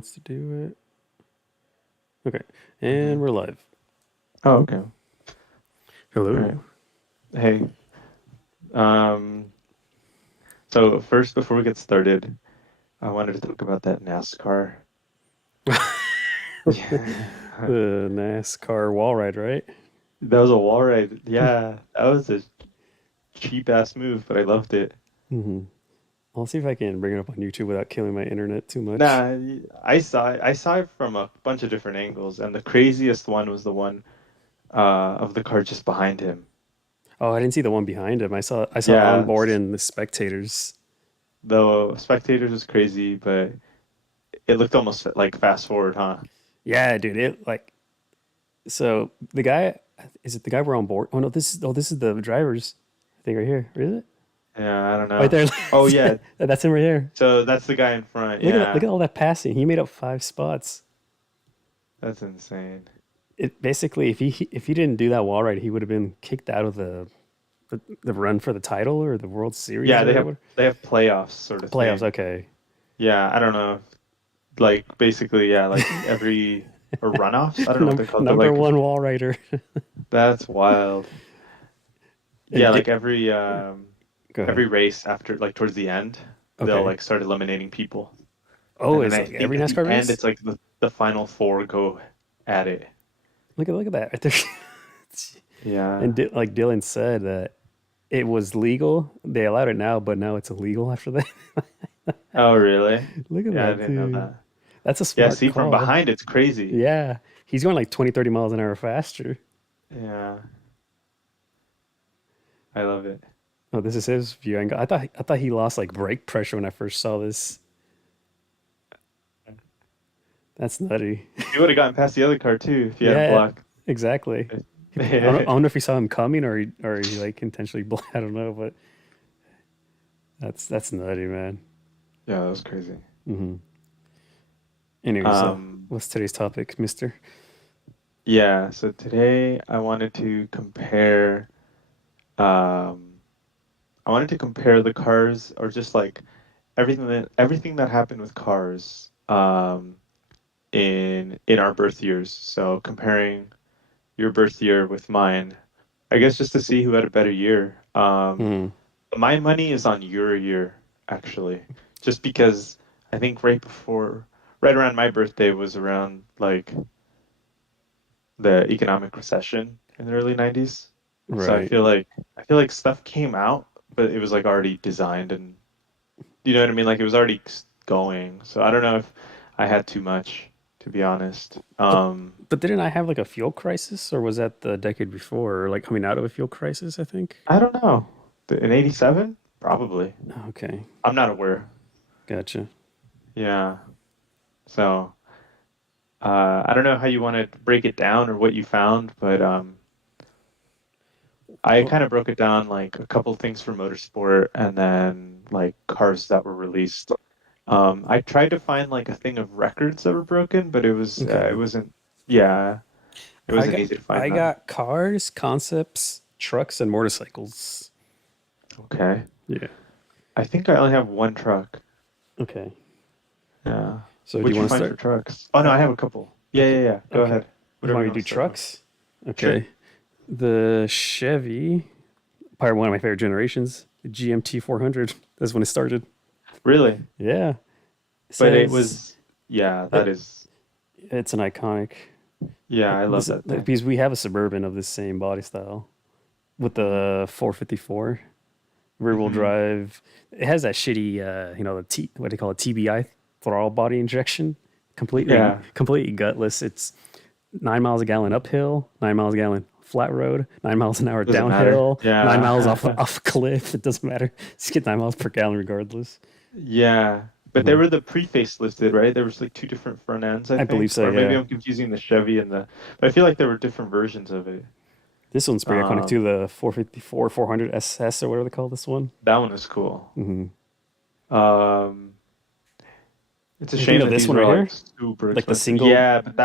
wants to do it. Okay, and hmm we're live. Oh, okay. All right. Hello. Hey. Um, so first, before we get started, I wanted to talk about that NASCAR. Yeah. The NASCAR wall ride, right? That was a wall ride. Yeah, that was a cheap ass move, but I loved it. hmm I'll see if I can bring it up on YouTube without killing my internet too much. Nah, I saw it from a bunch of different angles, and the craziest one was the one of the car just behind him. Oh, I didn't see the one behind him. I saw on Yeah, board and the spectators. the spectators was crazy, but it looked almost like fast forward, huh? Yeah, dude. It like so the guy is it the guy we're on board? Oh, this is the drivers. I think right here. Is it Yeah, I don't right know. there? Oh yeah, That's him right here. so that's the guy in front. Look Yeah, at all that passing. He made up 5 spots. that's insane. It basically if he didn't do that wall ride, he would have been kicked out of the run for the title or the World Series Yeah, they or have what they have playoffs sort of playoffs. thing. Okay, Yeah, I don't know. Like basically, yeah, like every or runoffs. I don't know what number they're called. They're number like one wall rider. that's wild. Yeah, And like every go ahead. every race after like towards the end, they'll Okay. like start eliminating people. Oh, And then is I like every think at the NASCAR end race? it's like the final four go at it. Look at that right there. Yeah. And like Dylan said that it was legal. They allowed it now, but now it's illegal after that. Oh, really? Look at Yeah, I that didn't know dude. that. That's a Yeah, smart see from call. behind it's crazy. Yeah, he's going like 20, 30 miles an hour faster. Yeah, I love it. Oh, this is his view angle. I thought he lost like brake pressure when I first saw this. That's nutty. You would have gotten past the other car too if you hadn't Yeah, blocked. exactly. I Yeah, wonder if he saw him coming or he like intentionally I don't know, but that's nutty, man. that was crazy. hmm Anyways, Um, what's today's topic, Mister? yeah, so today um I wanted to compare the cars or just like everything that happened with cars in our birth years. So comparing your birth year with mine, I guess just to see who had a better year. Hmm. My money is on your year, actually, just because I think right around my birthday was around like the economic recession in the early 90s. So Right. I feel like stuff came out, but it was like already designed and you know what I mean? Like it was already going. So I don't know if I had too much, to be honest. But but didn't I have like a fuel crisis, or was that the decade before, or like coming out of a fuel crisis? I think. I don't know. In 87? Probably. Okay, I'm not aware. gotcha. Yeah. So I don't know how you want to break it down or what you found, but I Well, kind of broke it down like a couple things for motorsport and then like cars that were released. I tried to find like a thing of records that were broken, but it okay. wasn't yeah, it I wasn't got easy to find I that. got cars, concepts, trucks, and motorcycles. Okay. Yeah. I think I only have one truck. Okay. Yeah. So do you What'd you want to find for start? trucks? Oh no, Uh, I have a couple. Yeah, okay. yeah, yeah. Go Okay. ahead. You Whatever want you me to want do to start from. trucks? Sure. Okay. The Chevy, probably one of my favorite generations, the GMT 400. That's when it started. Really? Yeah. It But it says was, yeah, that it, is, it's an iconic. yeah, I love that thing. Because we have a Suburban of this same body style with hmm the 454 rear wheel hmm drive. It has that shitty, the what do you call it, TBI throttle body injection. Yeah, Completely gutless. It's 9 miles a gallon uphill, 9 miles a gallon flat road, 9 miles an hour doesn't matter. downhill, 9 miles Yeah. off a cliff. It doesn't matter. Just get 9 miles per gallon regardless. Yeah. But they Mhm. were the pre-facelifted, right? There was like two different front ends, I I believe think. so. Or maybe Yeah. I'm confusing the Chevy and but I feel like there were different versions of it. This one's pretty iconic too. Um, The 454, 400 SS or whatever they call this one. that one was cool. hmm Um, it's a You think shame of that this these one are right all like here, super like the expensive. single. Yeah, but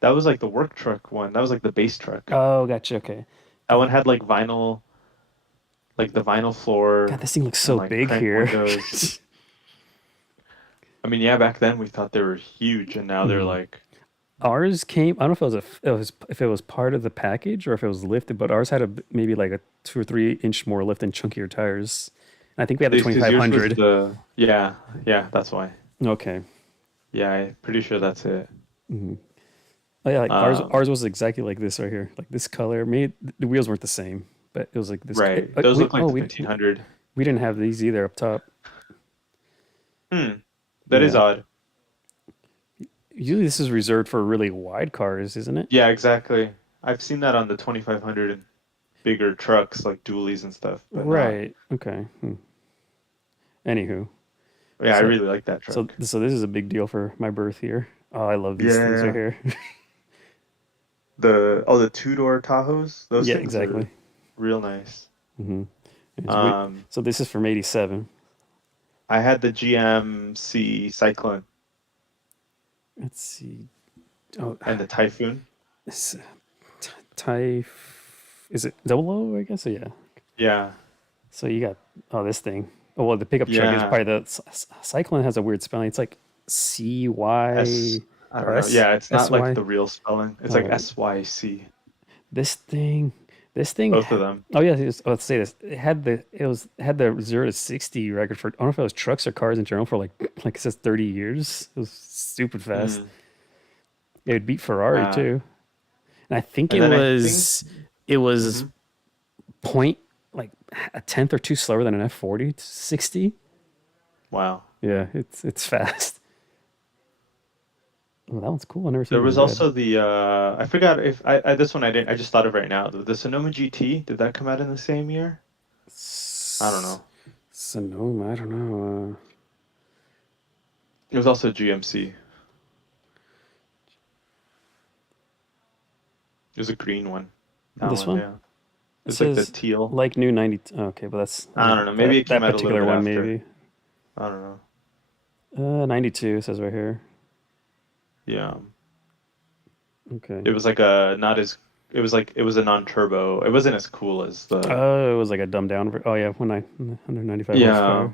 that was like the work truck one. That was like the base truck. Oh, gotcha. Okay. That one had like the vinyl God, floor this thing looks and so like big crank here. windows. I mean, yeah, back then we thought they were huge, and now they're Mhm. like, Ours came. I don't know if it was if it was part of the package or if it was lifted, but ours had maybe like a 2 or 3 inch more lift and chunkier tires. And I think we had the twenty because five yours was hundred. the, yeah, yeah, that's why. Okay. Yeah, I'm pretty sure that's it. Mhm. Oh yeah, like ours Um, was exactly like this right here, like this color. Maybe the wheels weren't the same, but it was like this. right. Those We look like the 1500. we didn't have these either up top. Hmm. That is Yeah, odd. usually this is reserved for really wide cars, isn't it? Yeah, exactly. I've seen that on the 2500 and bigger trucks like dualies and stuff, but not. Right. Okay. Hmm. Anywho, Yeah, I so really like that truck. so this is a big deal for my birth here. Oh, I love these things right Yeah. here. The two-door Tahoes, those Yeah, things are exactly. real nice. Hmm. Um, So this is from '87. I had the GMC Cyclone Let's see. Oh, and the Typhoon. this Type. Is it double O? I guess. So yeah. Yeah. So you got this thing. Oh well, the pickup truck is Yeah. probably the Cyclone has a weird spelling. It's like S, CY I or don't know. Yeah, it's not like SY. the real spelling. It's All like right. SYC. This thing, this thing. Both of them. Oh yeah, let's say this. It had the 0 to 60 record for I don't know if it was trucks or cars in general for like it says 30 years. It was stupid fast. Mm, It would beat Ferrari wow. too. And I think And then I think, it was mhm. point like a tenth or two slower than an F40 to 60. Wow. Yeah, it's fast. Oh, that one's cool. I've never seen There it in was red. also the I forgot if this one I didn't, I just thought of right now. The Sonoma GT, did that come out in the same year? I don't S- know. Sonoma, I don't know. It was also GMC. It was a green one. That This one, one? yeah. It It's like the says teal. like new 90. Okay, but that's I don't know. Maybe it came that out a little particular bit one after. maybe. I don't know. 92 it says right here. Yeah. Okay. It was like a not as it was like it was a non-turbo. It wasn't as cool as the Oh, it was like a dumbed down. Oh yeah, 195 yeah, horsepower.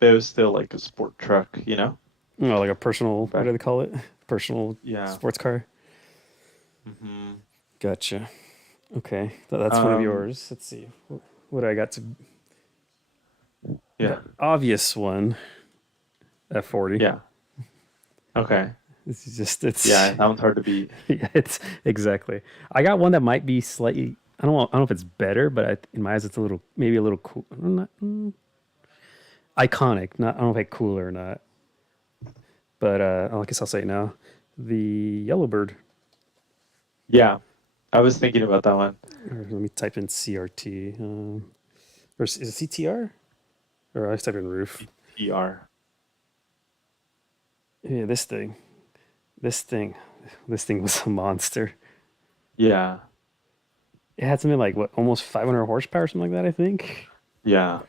but it was still like a sport truck, you know? Oh, like a personal. What Back do they call it? Personal yeah. sports car. Hmm. Gotcha. Okay, that's one of Um yours. Let's see. What do I got to the yeah. obvious one? F40. Yeah. Okay. This is just it's Yeah, that one's hard to beat. yeah, it's exactly. I got one that might be slightly. I don't know if it's better, but in my eyes, it's a little maybe a little cool. Not iconic. Not I don't know if it's cooler or not. But I guess I'll say it now. The Yellowbird. Yeah. I was thinking about that one. Or let me type in CRT. Or is it CTR? Or I just type in roof. PR. Yeah, this thing, this thing was a monster. Yeah. It had something like what, almost 500 horsepower, something like that, I think. Yeah.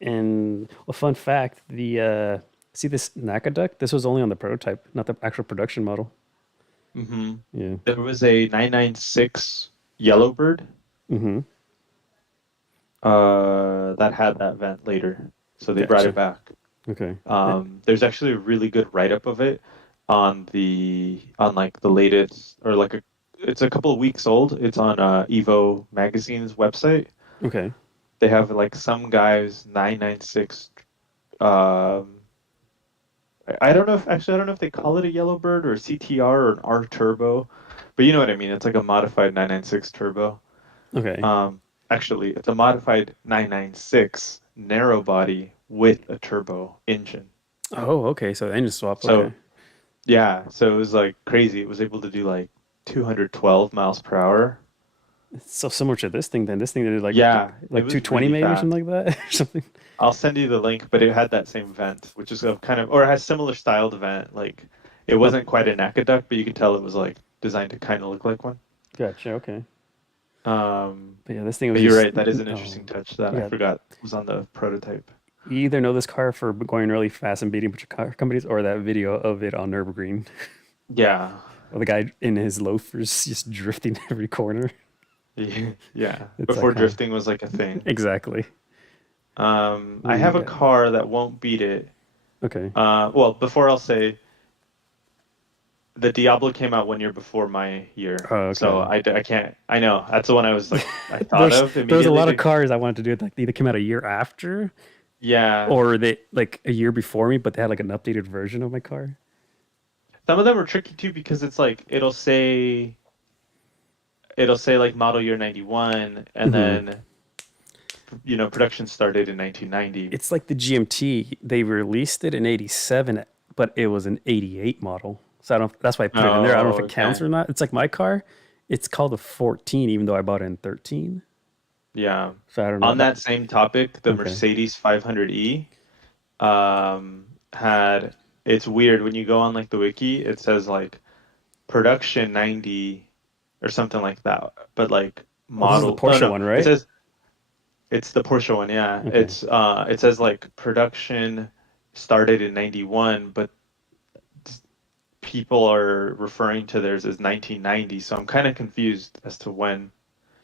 And a fun fact: the see this NACA duct? This was only on the prototype, not the actual production model. Hmm. Yeah. There was a 996 Yellowbird Mm-hmm. that had that vent later. So they brought it Gotcha. back. Okay. There's actually a really good write-up of it on like the latest or like it's a couple of weeks old. It's on Evo Magazine's website. Okay. They have like some guy's 996 um I don't know if actually I don't know if they call it a Yellowbird or a CTR or an R turbo, but you know what I mean. It's like a modified 996 turbo. Okay. Um, Actually, it's a modified 996 narrow body with a turbo engine. Oh, okay. So engine swap. Okay. So yeah, so it was like crazy. It was able to do like 212 miles per hour. It's so similar to this thing then. This thing did Yeah, it like was 220 really maybe or fast. something like that or something. I'll send you the link, but it had that same vent, which is a kind of, or it has similar styled vent. Like it Oh, wasn't quite an aqueduct, but you could tell it was like designed to kind of look like one. gotcha. Okay. Um, But yeah, this thing was but you're just right, that is an oh interesting touch that I yeah. forgot was on the prototype. You either know this car for going really fast and beating a bunch of car companies, or that video of it on Nurburgring, Yeah. or the guy in his loafers just drifting every corner. Yeah. It's Before iconic. drifting was like a thing. Exactly. I We have a got car that won't beat it. Okay. Well, before I'll say the Diablo came out 1 year before my year, Oh, so okay. I can't. I know that's the one I was like I thought There's of there was a immediately. lot of cars I wanted to do it like they either came out a year after Yeah, or they like a year before me, but they had like an updated version of my car. some of them are tricky too because it's like it'll say like model year 91, and Hmm. then production started in 1990. It's like the GMT. They released it in '87, but it was an '88 model. So I don't. That's why I put it in there. I don't know if Oh, it counts okay. or not. It's like my car. It's called a 14, even though I bought it in 13. Yeah. So I don't know. On that same topic, the Okay. Mercedes 500e had it's weird when you go on like the wiki, it says like production 90 or something like that. But like Oh, this is the model, oh Porsche no, one, it right? says it's the Porsche one, yeah. Okay. It says like production started in 91, but people are referring to theirs as 1990, so I'm kind of confused as to when.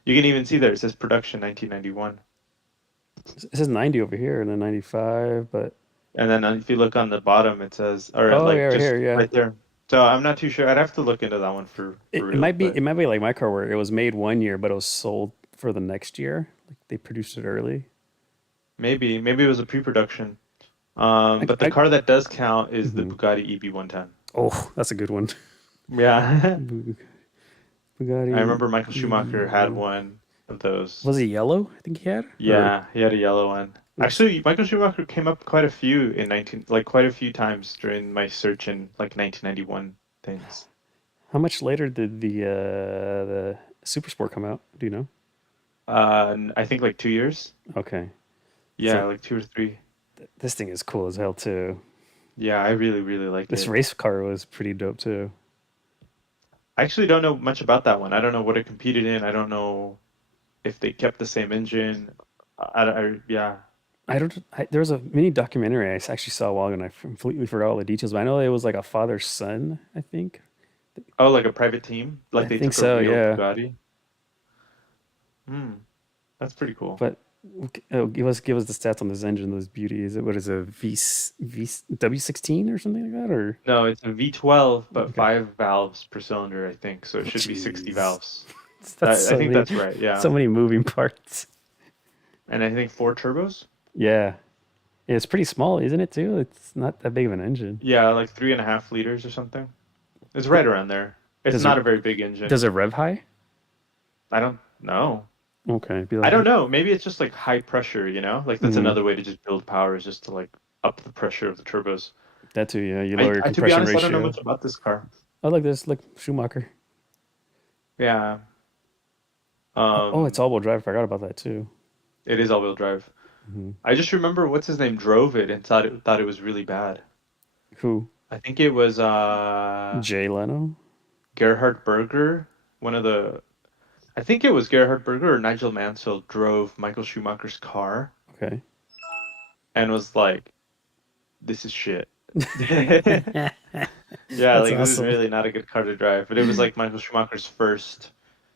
You can even see there it says production 1991. It says 90 over here and then 95, but And then if you look on the bottom, it says, or oh yeah, like right just here, yeah. right there. So I'm not too sure. I'd have to look into that one for It real, might be but like my car where it was made 1 year, but it was sold for the next year. Like they produced it early. maybe it was a pre-production. But the I car that does count is the mhm. Bugatti EB110. Oh, that's a good one. Yeah, I Bugatti remember Michael Schumacher had EB1. one of those. Was it yellow? I think he had, or Yeah, he had a yellow one. it was, Actually, Michael Schumacher came up quite a few in 19, like quite a few times during my search in like 1991 things. how much later did the Super Sport come out? Do you know? I think like 2 years. Okay, it's Yeah, like like 2 or 3. this thing is cool as hell too. Yeah, I really, really like This it. race car was pretty dope too. I actually don't know much about that one. I don't know what it competed in. I don't know if they kept the same engine. Yeah. I don't. There was a mini documentary I actually saw a while ago, and I completely forgot all the details. But I know it was like a father son. I think. Oh, like a private team? Like I they think took a so. real Yeah. Bugatti? Hmm, that's pretty cool. But give us the stats on this engine. Those beauties. What is a V W16 or something like that? Or No, it's a V12, but okay. 5 valves per cylinder, I think. So it should be 60 Jeez, valves. that's I so think many, that's right. so Yeah. many moving parts. And I think 4 turbos? Yeah. It's pretty small, isn't it too? It's not that big of an engine. Yeah, like 3.5 liters or something. It's right around there. It's Does it not a very big engine. does it rev high? I don't know. Okay, be I like, don't know. Maybe it's just like high pressure, Like that's mm, another way to just build power is just to like up the pressure of the turbos. that too. Yeah, you lower your To be compression honest, I don't know ratio. much about this car. Oh, look this, look Schumacher. Yeah. Oh, it's Um, all-wheel drive. I forgot about that too. it is all-wheel drive. Hmm. I just remember what's his name drove it and thought it was really bad. Who? I think it was Jay Leno. Gerhard Berger, one of the I think it was Gerhard Berger or Nigel Mansell drove Michael Schumacher's car Okay. and was like, "This is shit." Yeah, That's like this is awesome. really not a good car to drive. But it was like Michael Schumacher's first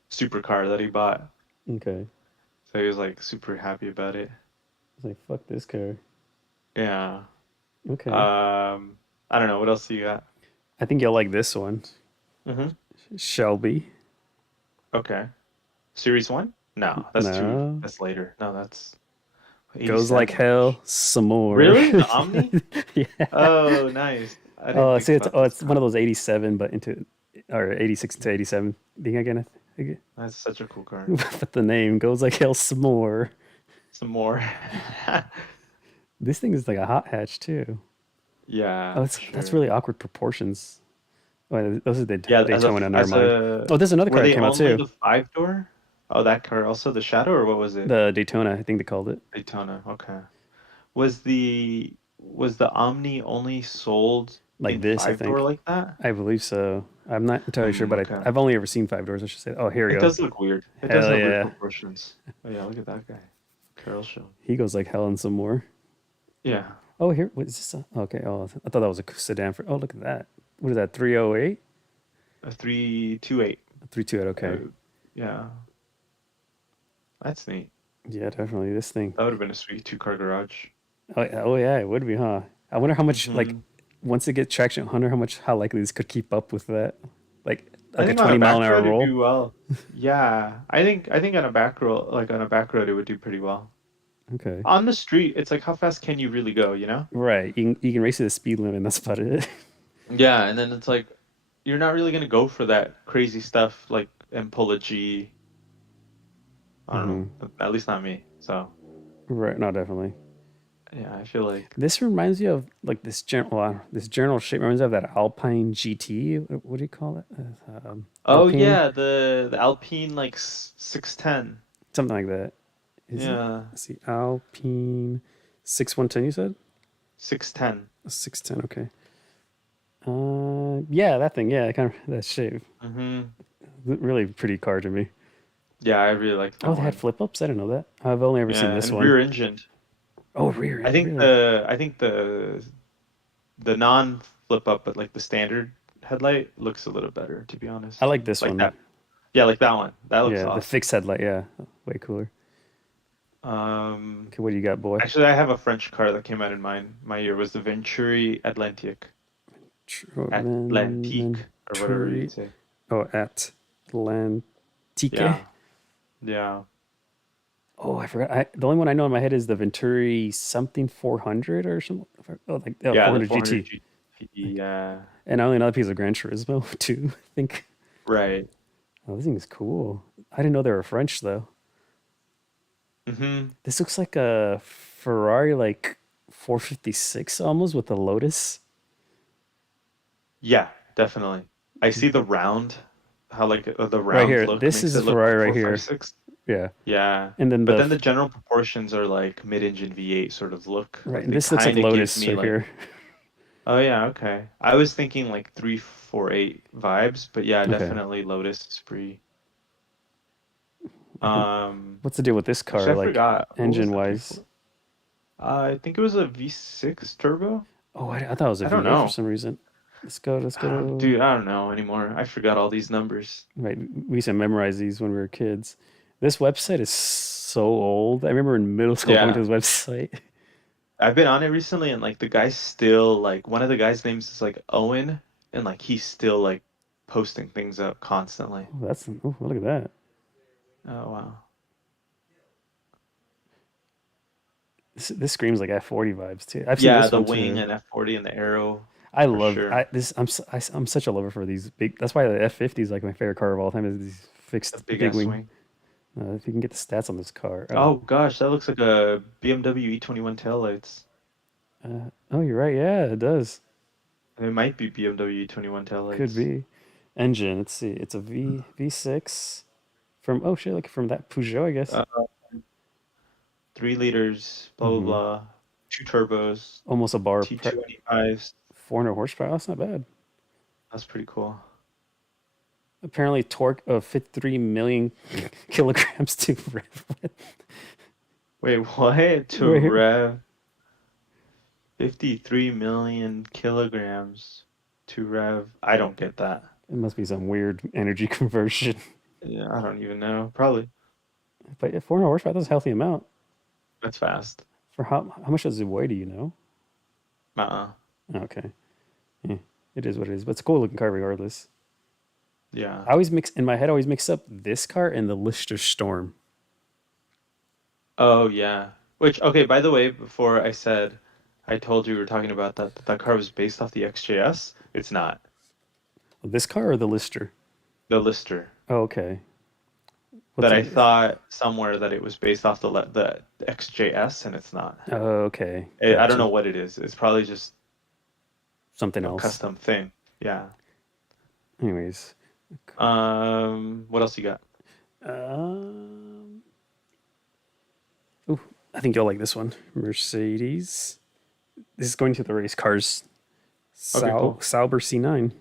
supercar that he bought. Okay. So he was like super happy about it. It's like fuck this car. Yeah. Okay. Um, I don't know. What else do you got? I think you'll like this one. Hmm. Shelby. Okay. Series 1? No, No. that's later. No, that's Goes like 87. hell. Some more. Really? The Omni? Yeah. Oh, nice. I didn't Oh, think see, about this it's one car. of those 87, but into or 86 to 87 thing again. I think. That's such a cool car. But the name goes like hell. Some more. Some more. This thing is like a hot hatch too. Oh, Yeah, for that's sure. really awkward proportions. Oh, those are the Yeah, Daytona. Never mind. Oh, there's another were car that they came out only too. the 5 door? Oh, that car also the Shadow, or what was it? The Daytona, I think they called it. Daytona. Okay. Was the Omni only sold Like in this, I 5 door think. like that? I believe so. I'm not entirely sure, Hmm, but okay. I've only ever seen 5 doors. I should say. Oh, here we It go. does look weird. It does Hell have weird yeah. proportions. Oh yeah, look at that guy. Carol Show. He goes like hell and some more. Yeah. Oh, here. What is this? Okay. Oh, I thought that was a sedan for. Oh, look at that. What is that? 308? A 328. 328. Uh, Okay. yeah. That's neat. Yeah, definitely. This thing. That would have been a sweet 2-car garage. Oh, oh yeah, it would be, huh? I wonder how much like Hmm. once it gets traction. I wonder how likely this could keep up with that. Like I like a think on a 20 mile an back hour road it'd roll. do well. Yeah, I think on a back road, like on a back road, it would do pretty well. Okay. On the street, it's like how fast can you really go, you know? Right. You can race to the speed limit and that's about it. Yeah, and then it's like you're not really gonna go for that crazy stuff like and pull a G. I don't Hmm. know. At least not me. So Right. No, definitely. yeah, I feel like This reminds you of like this general shape reminds me of that Alpine GT. What do you call it? oh Alpine, yeah, the Alpine like 610. something like that. Is it? Yeah, Let's see, Alpine 6110. You said 610. 610. Okay. Yeah, that thing. Yeah, kind of that shape. Mm-hmm. Really pretty car to me. Yeah, I really like Oh, that they had one. flip ups. I didn't know that. I've only ever seen Yeah, this and one. rear engined. Oh, rear. I think Really? the non flip up, but like the standard headlight looks a little better, to be I honest. like this Like one. that. Yeah, like that one. That looks Yeah, the awesome. fixed headlight. Yeah, way cooler. Um, Okay, what do you got, boy? Actually, I have a French car that came out in my year was the Venturi Atlantique. Atlantique or whatever you'd Venturi. say. Oh, Atlantique. Yeah, yeah, Oh, I forgot. The only one I know in my head is the Venturi something 400 or something. Oh, like yeah. The 400 400 GT. GT. Yeah, And I only know a piece of Gran Turismo too. I think. right. Oh, this thing is cool. I didn't know they were French though. Mm-hmm. This looks like a Ferrari like 456 almost with a Lotus. Yeah, definitely. I see the round, how like the Right round here. look This makes is a it look Ferrari like right here. 456. Yeah. Yeah, And then but then the general proportions are like mid-engine V8 sort of look. right, Like and they this looks like kind of give Lotus me right like, here. oh yeah, okay. I was thinking like 348 vibes, but yeah, Okay. definitely Lotus is pretty. And Um, what's the deal with this car, actually, I like forgot. What was engine the wise? V4? I think it was a V6 turbo. Oh, I thought it was a I don't V8 for know. some reason. Let's go to Dude, I don't know anymore. I forgot all these numbers. right. We used to memorize these when we were kids. This website is so old. I remember in middle school going to Yeah. this website. I've been on it recently and like the guy's still like one of the guys' names is like Owen and like he's still like posting things up constantly. Oh, look at that. Oh wow. This screams like F40 vibes too. I've seen Yeah, this the one wing too. and F40 and the arrow I for love sure. I'm such a lover for these big. That's why the F50 is like my favorite car of all time. Is these The fixed big big ass wing. wing. If you can get the stats on this car. Oh gosh, that looks like a BMW E21 taillights. Oh, you're right. Yeah, it does. It might be BMW E21 Could taillights. be. Engine. Let's see. It's a V6 from oh shit, like from that Peugeot, I guess. Uh, 3 liters, blah blah Hmm. blah. Two turbos, Almost a bar. 285s. 400 horsepower. That's not bad. That's pretty cool. Apparently, torque of 53 million kilograms to rev. Wait, what? To Right here. rev 53 million kilograms to rev. I don't get that. It must be some weird energy conversion. Yeah, I don't even know. Probably. But yeah, 400 horsepower, that's a healthy amount. That's fast. For how much does it weigh? Do you know? Uh-uh. Okay. Yeah, it is what it is. But it's a cool looking car regardless. Yeah. I always mix in my head. I always mix up this car and the Lister Storm. Oh, yeah. Which, okay, by the way, before I told you we were talking about that car was based off the XJS. It's not. This car or the Lister? The Lister. Oh, okay. What's That I it? thought somewhere that it was based off the XJS, and it's not. Oh, okay. I don't know Gotcha. what it is. It's probably just Something a else. custom thing. Yeah. Anyways. What else you got? Um, ooh, I think you'll like this one. Mercedes. This is going to the race cars. Okay, cool. Sauber C9.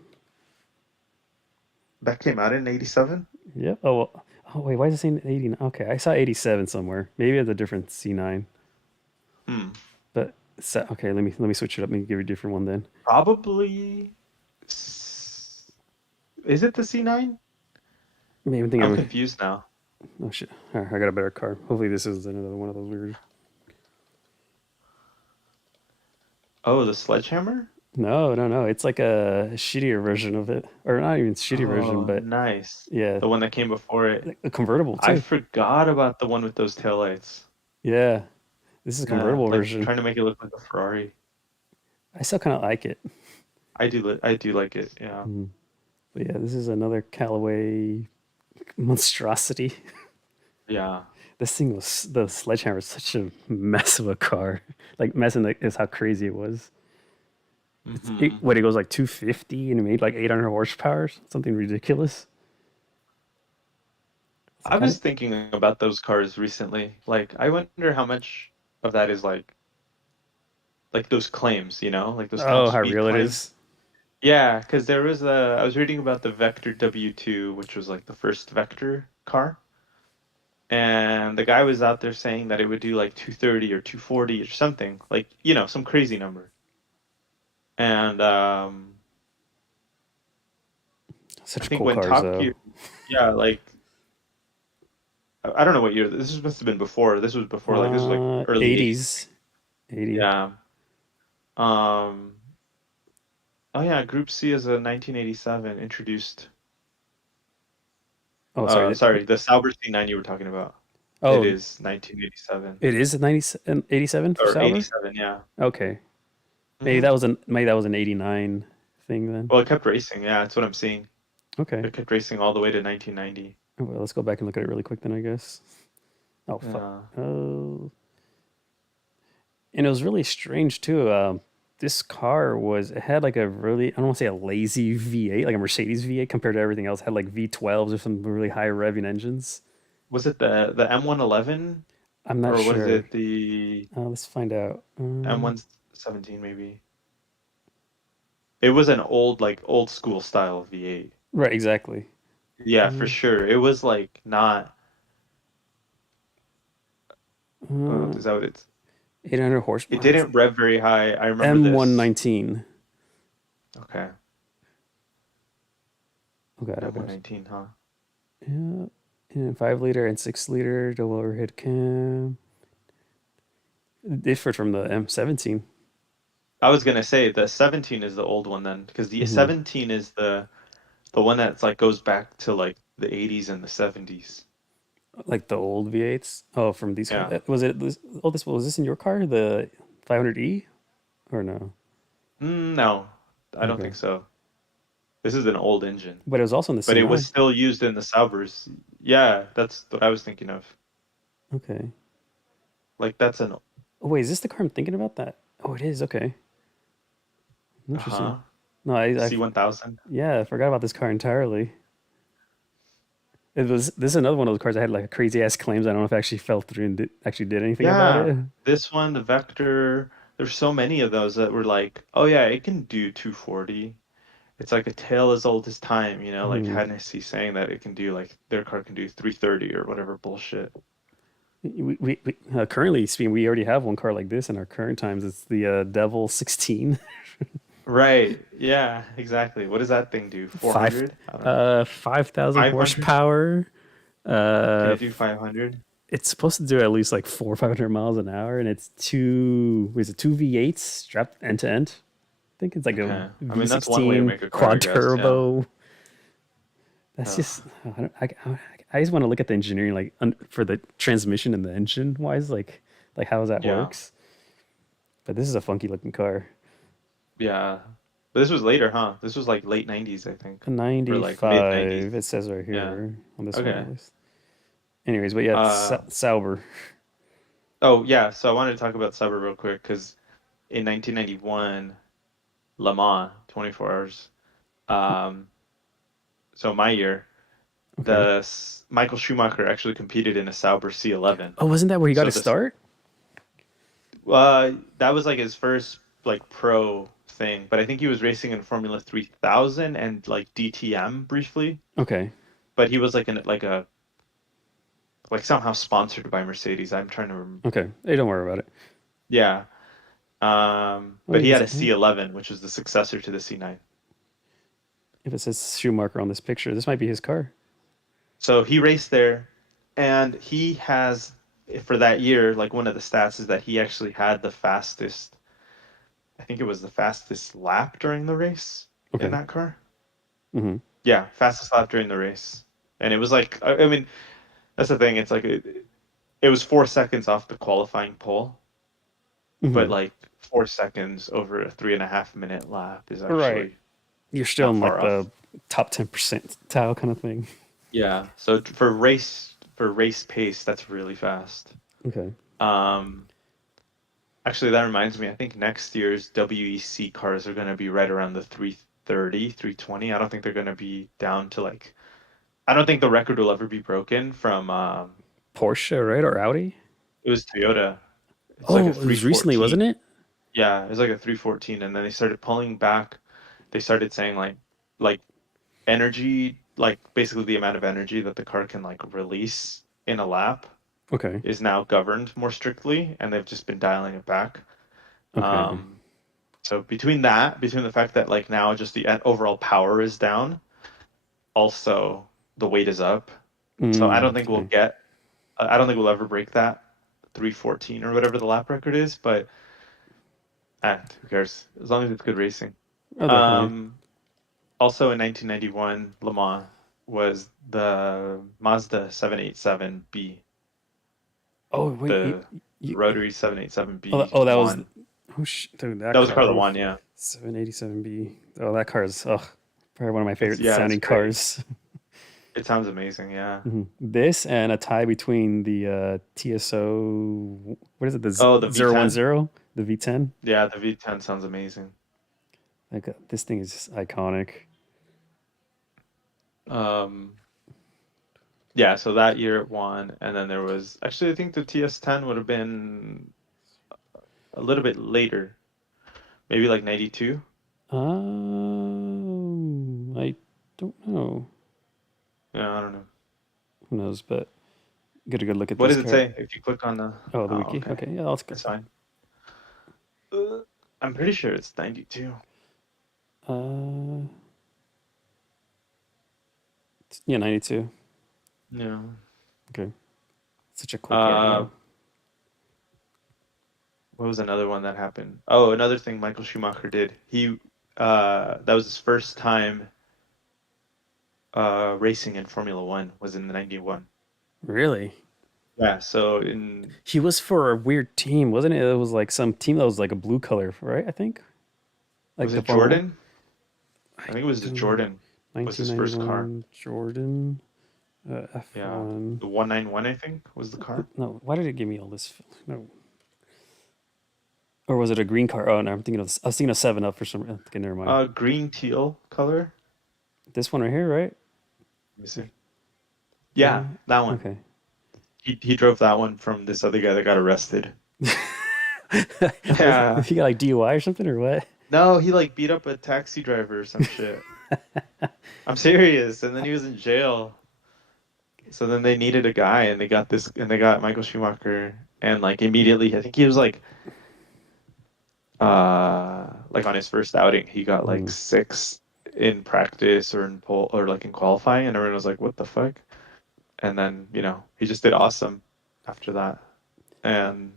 That came out in 87? Yep. Oh wait, why is it saying 89? Okay, I saw 87 somewhere. Maybe it's a different C9. Hmm. But okay, let me switch it up and give you a different one then. Probably. Is it the C9? Maybe I'm thinking. I'm confused now. Oh shit! I got a better car. Hopefully this is another one of those weird. Oh, the Sledgehammer? No, no, no. It's like a shittier version of it, or not even shitty version, Oh, but nice. yeah, The one that came before it. like a convertible I too. forgot about the one with those taillights. Yeah, this is a Yeah, convertible like version. trying to make it look like a Ferrari. I still kind of like it. I do like it. Yeah. Mm. But yeah, this is another Callaway monstrosity. Yeah. This thing was the Sledgehammer was such a mess of a car. Like messing is how crazy it was. Hmm. What it goes like 250 and it made like 800 horsepower, something ridiculous. It's I kind of was thinking about those cars recently. Like, I wonder how much of that is like those claims, like those top oh how speed real it claims. is. Yeah, because I was reading about the Vector W2, which was like the first Vector car. And the guy was out there saying that it would do like 230 or 240 or something, like, some crazy number. And I Such think cool when cars Top though. Gear, yeah, like I don't know what year must have been before. This was before, like this was like early 80s. 80s, 80. Yeah. Um, oh yeah, Group C is a 1987 introduced. Oh, sorry. Sorry, the Sauber C9 you were talking about. It Oh, is 1987 it is a 90, an 87 for or Sauber? 87, yeah. Okay. Hmm. Maybe that was an 89 thing then. Well, it kept racing. Yeah, that's what I'm seeing. Okay. It kept racing all the way to 1990. Oh, well, let's go back and look at it really quick then, I guess. Oh, fuck. Yeah. Oh. And it was really strange too. This car it had like a really, I don't want to say a lazy V8, like a Mercedes V8 compared to everything else. It had like V12s or some really high revving engines. Was it the M111 I'm not or was sure. it the Let's find out. M117 maybe? It was an old school style V8. Right, exactly. Yeah, for Uh, sure. It was like not. Oh, uh, is that what it's? 800 It horsepower. didn't rev very high. I remember this. M119. Okay, Oh god, okay. M119, huh? Yeah, and 5 liter and 6 liter double overhead cam. Different from the M17. I was gonna say the 17 is the old one then, because the Hmm. 17 is the one that's like goes back to like the 80s and the 70s. Like the old V8s. Oh, from these cars. Yeah. Was it this? Oh, this was this in your car, the 500e, or no? No, I don't Okay, think so. This is an old engine, but it was also in the but it was C9. still used in the Saubers. Yeah, that's what I was thinking of. Okay. Like that's an Oh wait, is this the car I'm thinking about? That? Oh, it is. Okay, interesting. uh-huh. No, C1000. yeah, I forgot about this car entirely. It was this is another one of those cars I had like crazy ass claims. I don't know if I actually fell through and actually did anything about Yeah, it. this one, the Vector, there's so many of those that were like, oh yeah, it can do 240. It's like a tale as old as time, like Hmm. Hennessy saying that it can do like their car can do 330 or whatever bullshit. Currently speaking, we already have one car like this in our current times. It's the Devil 16, Right. Yeah, exactly. What does that thing do? five 400? I don't know. 5,000 500? horsepower. Can Uh, it do 500? it's supposed to do at least like 400 or 500 miles an hour, and it's two V8s strapped end to end. I think it's like a Okay. I mean, that's one way to V16 make a car, I quad guess. Yeah. turbo. That's Ugh. just I just want to look at the engineering like for the transmission and the engine wise, like how that Yeah. works. But this is a funky looking car. Yeah. But this was later, huh? This was like late 90s, I think. A Or like mid 90s. 95, it says right Yeah. here on this one Okay. at least. Anyways, but yeah, it's Uh, Sauber. oh, yeah. So I wanted to talk about Suburb real quick because in 1991, Le Mans, 24 hours. Um, so my year, Okay. Michael Schumacher actually competed in a Sauber C11. Oh, wasn't that where he got So his this, start? that was like his first like pro thing, but I think he was racing in Formula 3000 and like DTM briefly, Okay. but he was like like somehow sponsored by Mercedes. I'm trying to remember. Okay. Hey, don't worry about it. Yeah. Oh, But he he's, had a C11, which was the successor to the C9. if it says Schumacher on this picture, this might be his car. So he raced there, and he has, for that year, like one of the stats is that he actually had the fastest I think it was the fastest lap during the race in Okay. that car. Mm-hmm. Yeah, fastest lap during the race. And it was like, I mean, that's the thing. It's like it was 4 seconds off the qualifying pole, but Mm-hmm. like 4 seconds over a 3.5 minute lap is Right. actually You're still not in like far the off. top 10% tile kind of thing. Yeah. So for race pace, that's really fast. Okay. Um, Actually, that reminds me, I think next year's WEC cars are going to be right around the 330, 320. I don't think they're going to be down to like, I don't think the record will ever be broken from, Porsche, right? Or Audi? it was Toyota. It's like a Oh, it was recently, 314. wasn't it? Yeah, it was like a 314. And then they started pulling back. They started saying like energy, like basically the amount of energy that the car can like release in a lap Okay. is now governed more strictly, and they've just been dialing it back. Okay. Um, So between that, between the fact that like now just the overall power is down, also the weight is up. So I don't think we'll Okay. get, I don't think we'll ever break that 314 or whatever the lap record is, but who cares? As long as it's good racing. Oh, definitely. Um, Also in 1991, Le Mans was the Mazda 787B, Oh, wait. the You, rotary oh, 787B that was. one. Oh, dude, That that was the car car. that Oof. won, yeah. 787B. Oh, that car is, probably one of my favorite It's sounding great. cars. It sounds amazing, yeah. Mhm. This and a tie between the TSO, what is it, the Oh, the V10. 010, the V10. Yeah, the V10 sounds amazing. Like this thing is just iconic. Um, yeah, so that year it won, and then there was actually I think the TS10 would have been a little bit later, maybe like 92. I don't know. Yeah, I don't know. Who knows? But get a good look at What this does it car. say if you click on the? Oh, the Oh, wiki. okay, Okay, yeah, let's go. that's fine. I'm pretty sure it's 92. Uh, yeah, 92. Yeah. Okay, such a cool car Uh, though. what was another one that happened? Oh, another thing Michael Schumacher did. That was his first time racing in Formula One was in the 91. Really? Yeah, so in He was for a weird team, wasn't it? It was like some team that was like a blue color, right? I think like was the it Formula One. Jordan? I I think it was the don't know. Jordan was his first car. 1991 Jordan Yeah, F1. the 191 I think was the car. No, why did it give me all this? No, or was it a green car? Oh no, I'm thinking of. I was thinking of Seven Up for some. Okay, never mind. Green teal color. This one right here, right? Let me see. Yeah. Yeah, that one. Okay. He drove that one from this other guy that got arrested. Was Yeah. he got like DUI or something or what? No, he like beat up a taxi driver or some shit. I'm serious. And then he was in jail. So then they needed a guy and they got Michael Schumacher and like immediately I think he was like on his first outing he got like Mm, six in practice or in pole or like in qualifying and everyone was like what the fuck, and then he just did awesome after that, and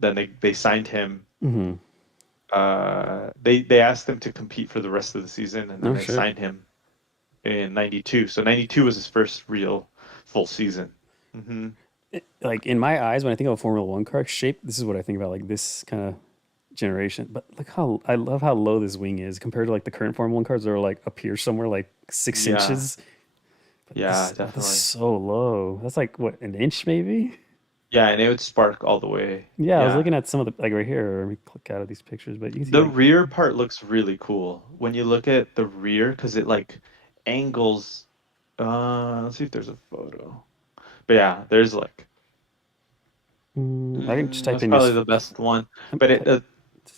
then they signed him. hmm. They asked him to compete for the rest of the season, and then No they shit. signed him in 92. So 92 was his first real full season. Hmm. Like in my eyes, when I think of a Formula One car shape, this is what I think about. Like this kind of generation. But look how I love how low this wing is compared to like the current Formula One cars that are like up here somewhere like six Yeah, inches. But yeah, this is definitely. so low. That's like what, an inch maybe? Yeah, and it would spark all the way. Yeah, I was Yeah. looking at some of the like right here. Let me click out of these pictures, but you can see The like rear part looks really cool when you look at the rear because it like angles. Let's see if there's a photo. But yeah, there's like I can just type that's in probably just the best one. let me But type,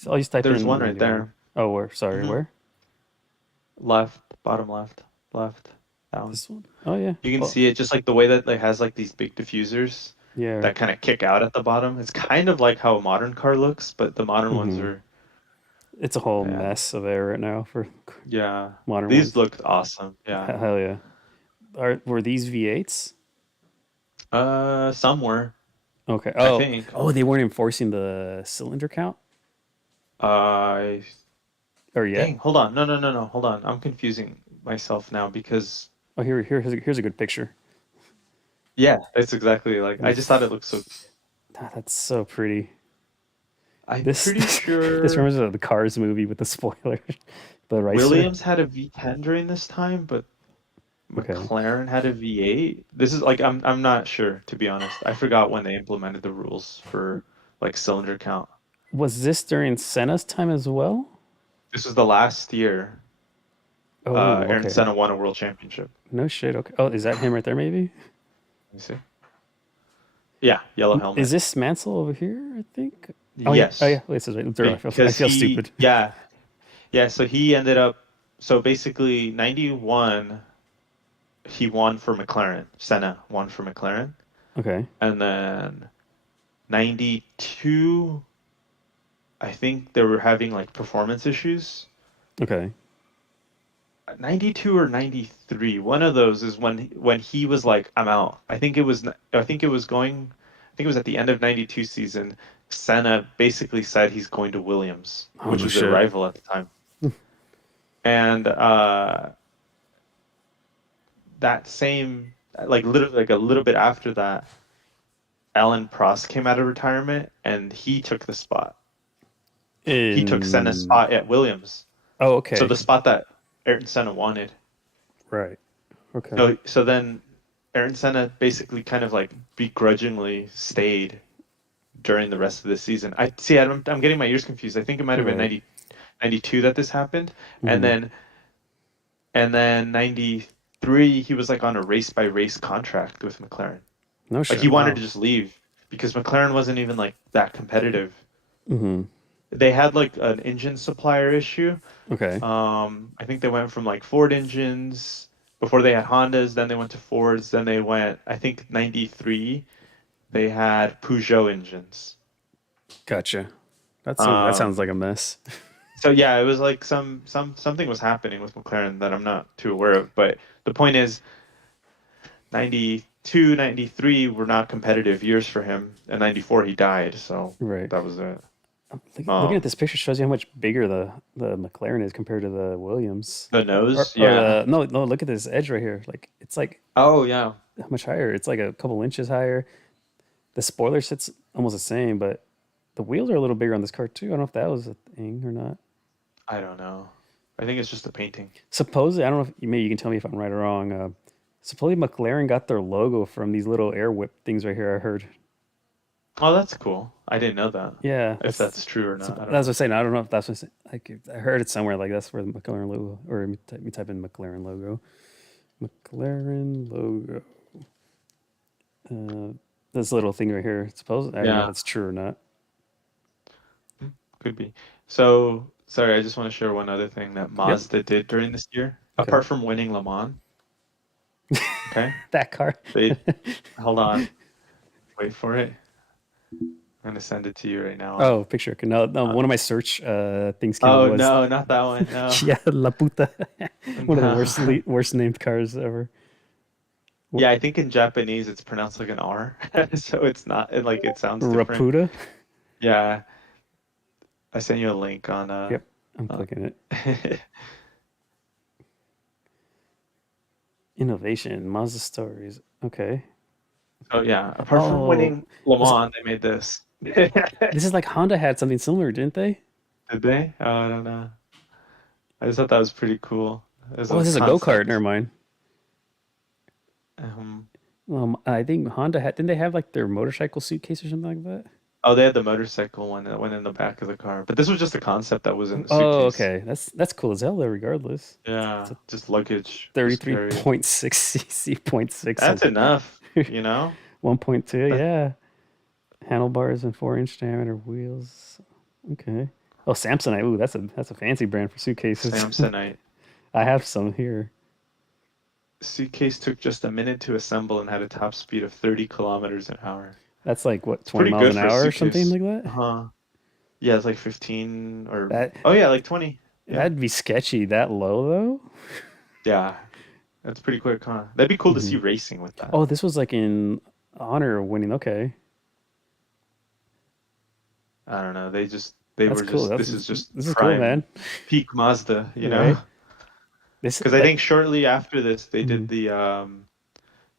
I'll just type there's one in right 91. there. Oh, where? Sorry, Hmm. where? Left, bottom left, left, that one. This one? Oh yeah. You can Oh see it just like the way that it has like these big diffusers yeah. that kind of kick out at the bottom. It's kind of like how a modern car looks, but the modern ones Hmm. are, It's a whole yeah, mess of air right now for yeah. modern These ones. looked awesome. Yeah. Hell yeah. Were these V8s? Somewhere, Okay. I Oh, think. oh, they weren't enforcing the cylinder count. Uh, Or yet? Dang, hold on. No, no, no, no. Hold on. I'm confusing myself now because Oh, here's a good picture. yeah, that's exactly like I just thought it Oof. looked so. Ah, that's so pretty. I'm This pretty this sure reminds me of the Cars movie with the spoiler, the racer. Williams had a V10 during this time, but Okay. McLaren had a V8. This is like I'm not sure to be honest. I forgot when they implemented the rules for like cylinder count. Was this during Senna's time as well? This was the last year Oh, Ayrton okay. Senna won a world championship. No shit. Okay. Oh, is that him right there? Maybe. Let me see. Yeah, yellow Is helmet. this Mansell over here? I think. Oh yeah. Oh yeah. Yes, Wait, this is right. There, I because feel stupid. so he ended up so basically 91 he won for McLaren. Senna won for McLaren. Okay. And then 92 I think they were having like performance issues. Okay. 92 or 93. One of those is when he was like I'm out. I think it was at the end of 92 season. Senna basically said he's going to Williams, Oh which no was their shit. rival at the time. And that same like literally like a little bit after that, Alan Prost came out of retirement and he took the spot. He took Senna's In. spot at Williams. Oh, So okay. the spot that Ayrton Senna wanted. Right. Okay. So then Ayrton Senna basically kind of like begrudgingly stayed during the rest of the season. I see. I'm getting my years confused. I think it might have been Right. 92 that this happened, and Hmm. then 93 he was like on a race by race contract with McLaren. No Like shit. he wanted Wow. to just leave because McLaren wasn't even like that competitive. Hmm. They had like an engine supplier issue. Okay. I think they went from like Ford engines before they had Hondas, then they went to Fords, then they went, I think 93, they had Peugeot engines. Gotcha. That sounds Um, like a mess. so yeah, it was like something was happening with McLaren that I'm not too aware of, but the point is 92, 93 were not competitive years for him, and 94 he died, so Right. that was it. Looking at Um, this picture shows you how much bigger the McLaren is compared to the Williams. the Or nose, or yeah. the no, look at this edge right here. Like it's like Oh yeah. how much higher? It's like a couple inches higher. The spoiler sits almost the same, but the wheels are a little bigger on this car too. I don't know if that was a thing or not. I don't know. I think it's just the painting. Supposedly, I don't know if maybe you can tell me if I'm right or wrong. Supposedly McLaren got their logo from these little air whip things right here. I heard. Oh, that's cool. I didn't know that. Yeah, If that's true or not, I don't that's what I'm know. saying. I don't know if that's what like I heard it somewhere. Like that's where the McLaren logo, or you type in McLaren logo. McLaren logo. This little thing right here. Suppose I don't know if Yeah, it's true or not. could be. So, sorry, I just want to share one other thing that Yep. Mazda did during this year. Okay. Apart from winning Le Mans, okay? That car. They, hold on, wait for it. I'm gonna send it to you right now on. Oh, picture. Okay, no, no. Uh, One of my search things came up oh was no, not that one. No, yeah, La Puta. One of the no. worst named cars ever. Yeah, I think in Japanese it's pronounced like an R, so it's not, and like it sounds different. Raputa. Yeah, I sent you a link on Yep, I'm uh clicking it. Innovation, Mazda stories. Okay. Oh yeah, apart from Oh, winning Le was Mans, they made this. Did this is like Honda had something similar, didn't they? they? Oh, I don't know. I just thought that was pretty cool as Oh, a this is a go kart. Never concept. mind. Um, I think Honda had. Didn't they have like their motorcycle suitcase or something like that? oh, they had the motorcycle one that went in the back of the car, but this was just a concept that was in the Oh, suitcase. okay. That's cool as hell. Though, regardless, it's Yeah, a just luggage, just carry. 33.6 cc, point 0.6 That's and enough, you know? 1.2. That Yeah, handlebars and 4-inch diameter wheels. Okay. Oh, Samsonite. Ooh, that's a fancy brand for suitcases. Samsonite. I have some here. Suitcase took just a minute to assemble and had a top speed of 30 kilometers an hour. That's like what, It's 20 pretty miles good an for a hour or something suitcase. like that. Huh. Yeah, it's like 15 or That oh yeah, like 20. Yeah. that'd be sketchy that low though. Yeah. That's pretty quick, huh? That'd be cool to Hmm. see racing with that. Oh, this was like in honor of winning. Okay. I don't know. They just They That's were cool. just this is just This is cool, man. prime peak Mazda, you know? Right? This Because I like think shortly after this, they did mhm. the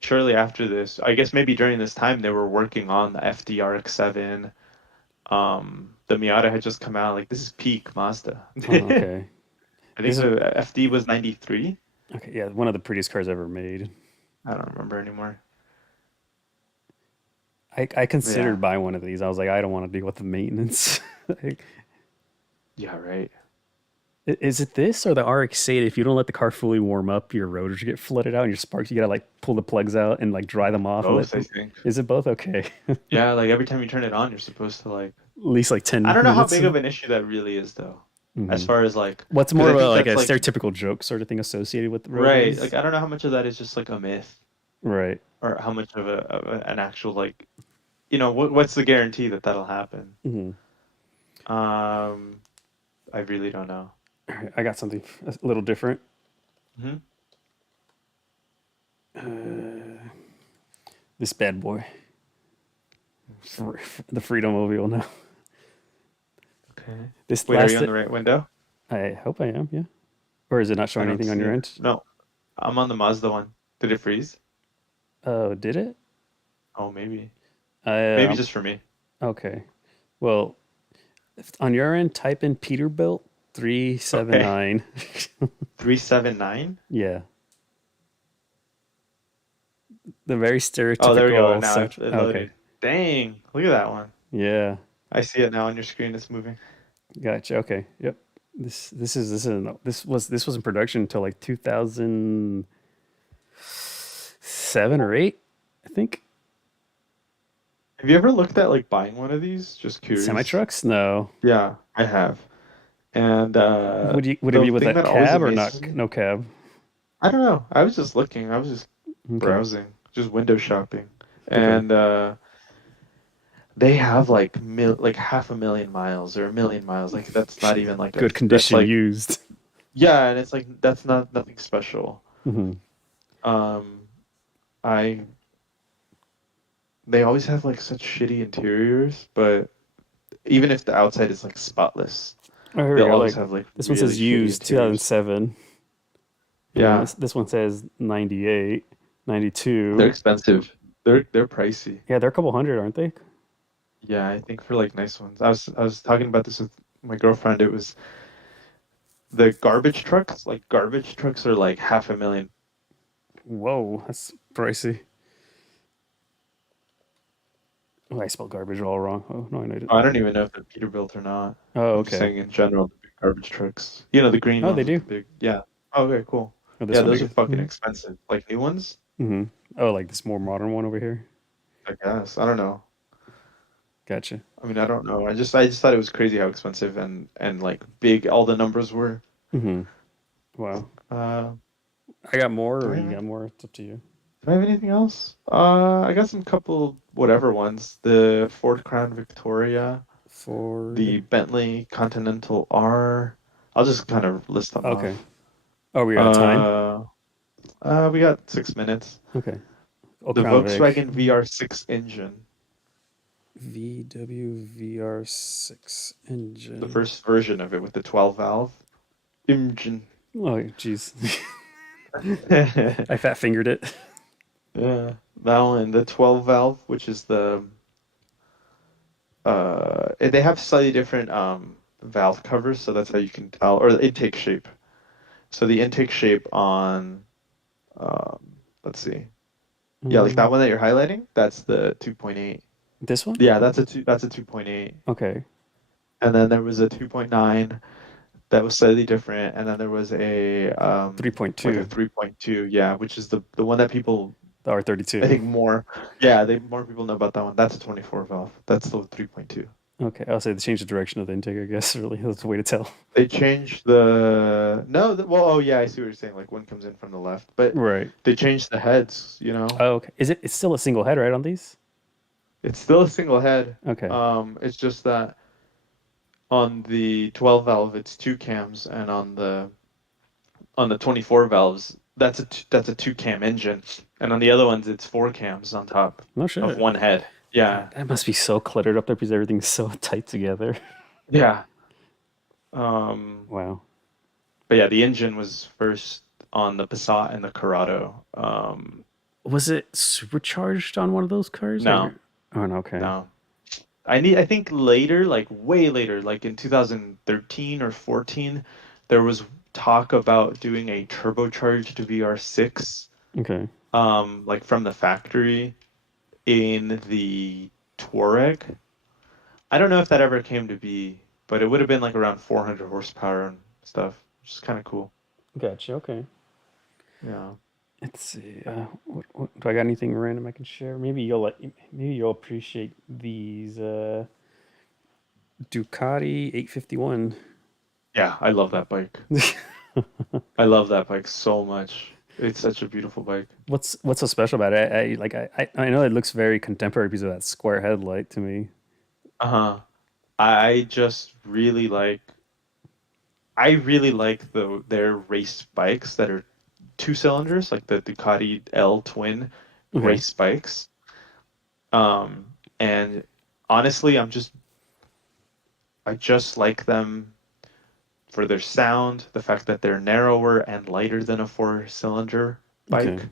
shortly after this, I guess maybe during this time they were working on the FD-RX-7. The Miata had just come out. Like this is peak Mazda. Oh, okay. I This think is the FD was 93. okay. Yeah, one of the prettiest cars ever made. I don't remember anymore. I Yeah. considered buying one of these. I was like, I don't want to deal with the maintenance. Like, Yeah, right. is it this or the RX-8? If you don't let the car fully warm up, your rotors get flooded out and your sparks, you gotta like pull the plugs out and like dry them off and let Both, I them. think. Is it both? Okay. At Yeah, like every time you turn it on, you're supposed to like least like I 10 don't know how minutes. big of an issue that really is though. As Mhm. far as like What's because more I of a think like that's a like stereotypical joke sort of thing associated with the right. Like rotors? I don't know how much of that is just like a myth Right. or how much of an actual like what's the guarantee that that'll happen? Mhm. Um, I really don't know. All right, I got something a little different. Hmm. This bad boy, the Freedom Mobile. Now, Okay. this Wait, are you last. on the right window? I hope I am. Yeah. Or is it not I showing don't anything on see your it. end? No, I'm on the Mazda one. Did it freeze? Oh, did it? Oh, maybe. I Maybe just for me. okay. Well, on your end, type in Peterbilt Okay. 379. 379? Yeah, the very Oh, there we go. stereotypical Now South. it Okay. loaded. Dang, look at that one. Yeah. I see it now on your screen. It's moving. Gotcha. Okay. Yep. This was in production until like 2007 or 8, I think. Have you ever looked at like buying one of these? Just Semi curious. trucks? No. Yeah, I have. And Would it the be with thing a that always cab or amazes not? me, No cab. I don't know. I was just looking. I was just Okay. browsing, just window shopping. Okay. And they have like like half a million miles or a million miles. Like that's not even like Good that's condition like used. yeah, and it's like that's not nothing special. Hmm. Um, I they always have like such shitty interiors, but even if the outside is like spotless, Oh, here we they'll go. always Like have like this one really says shitty used interiors. 2007, and then Yeah, this one says 98, they're 92. expensive. They're pricey. Yeah, they're a couple hundred, aren't they? Yeah, I think for like nice ones. I was talking about this with my girlfriend. It was the garbage trucks. Like garbage trucks are like half a million. Whoa, that's pricey. Oh, I spelled garbage all wrong. Oh no, I know. I don't even know if they're Peterbilt or not. Oh, I'm just okay. saying in general, the big garbage trucks. You know, the green Oh, they ones with do. the big, yeah. Oh, okay, cool. Oh, this Yeah, one, I those are guess. fucking expensive. Like new ones, Mm-hmm. Oh, like this more modern one over here. I guess. I don't know. Gotcha. I mean, I don't know. I just thought it was crazy how expensive and like big all the numbers were. Mm-hmm. Wow. Uh, I got more, do or I you have, got more? It's up to you. do I have anything else? I got some couple whatever ones. The Ford Crown Victoria, the Ford. Bentley Continental R. I'll just kind of list them Okay. off. Oh, we got time. Uh, we got 6 minutes. Okay. Oh, The Crown Vic. Volkswagen VR6 engine, VW VR6 the engine. first version of it with the 12 valve engine. Oh, jeez. Yeah, I fat fingered it. that one, the 12 valve, which is they have slightly different valve covers, so that's how you can tell, or the intake shape. So the intake shape on, let's see, yeah, like that Um, one that you're highlighting, that's the 2.8. this one? Yeah, that's a 2.8. Okay. And then there was a 2.9 that was slightly different, and then there was a like a 3.2. 3.2, yeah, which is the one that people The I R32. think more yeah, they more people know about that one. That's a 24 valve. That's the 3.2. Okay. I'll say they changed the direction of the intake, I guess. Really, that's a way to tell. They changed the no, well, oh yeah, I see what you're saying. Like one comes in from the left, but Right. they changed the heads. You know, Oh, okay. It's still a single head, right, on these? it's still a single head. Okay. It's just that on the 12 valve, it's two cams, and on the 24 valves, that's a two cam engine, and on the other ones, it's four cams on top No of shit. one head. God, Yeah, that must be so cluttered up there because everything's so tight together. Yeah. Um, Wow. but yeah, the engine was first on the Passat and the Corrado. Was it supercharged on one of those cars No, or? Oh no, okay. no. I think later, like way later, like in 2013 or 14, there was talk about doing a turbocharged VR6, Okay. like from the factory in the Touareg. I don't know if that ever came to be, but it would have been like around 400 horsepower and stuff, which is kind of cool. Gotcha. Okay. Yeah. Let's see. What, do I got anything random I can share? Maybe you'll appreciate these Ducati 851. Yeah, I love that bike. I love that bike so much. It's such a beautiful bike. What's so special about it? I know it looks very contemporary because of that square headlight to me. Uh-huh. I just really like I really like their race bikes that are two cylinders, like the Ducati L Twin Okay. race bikes. And honestly, I just like them for their sound, the fact that they're narrower and lighter than a four-cylinder Okay. bike,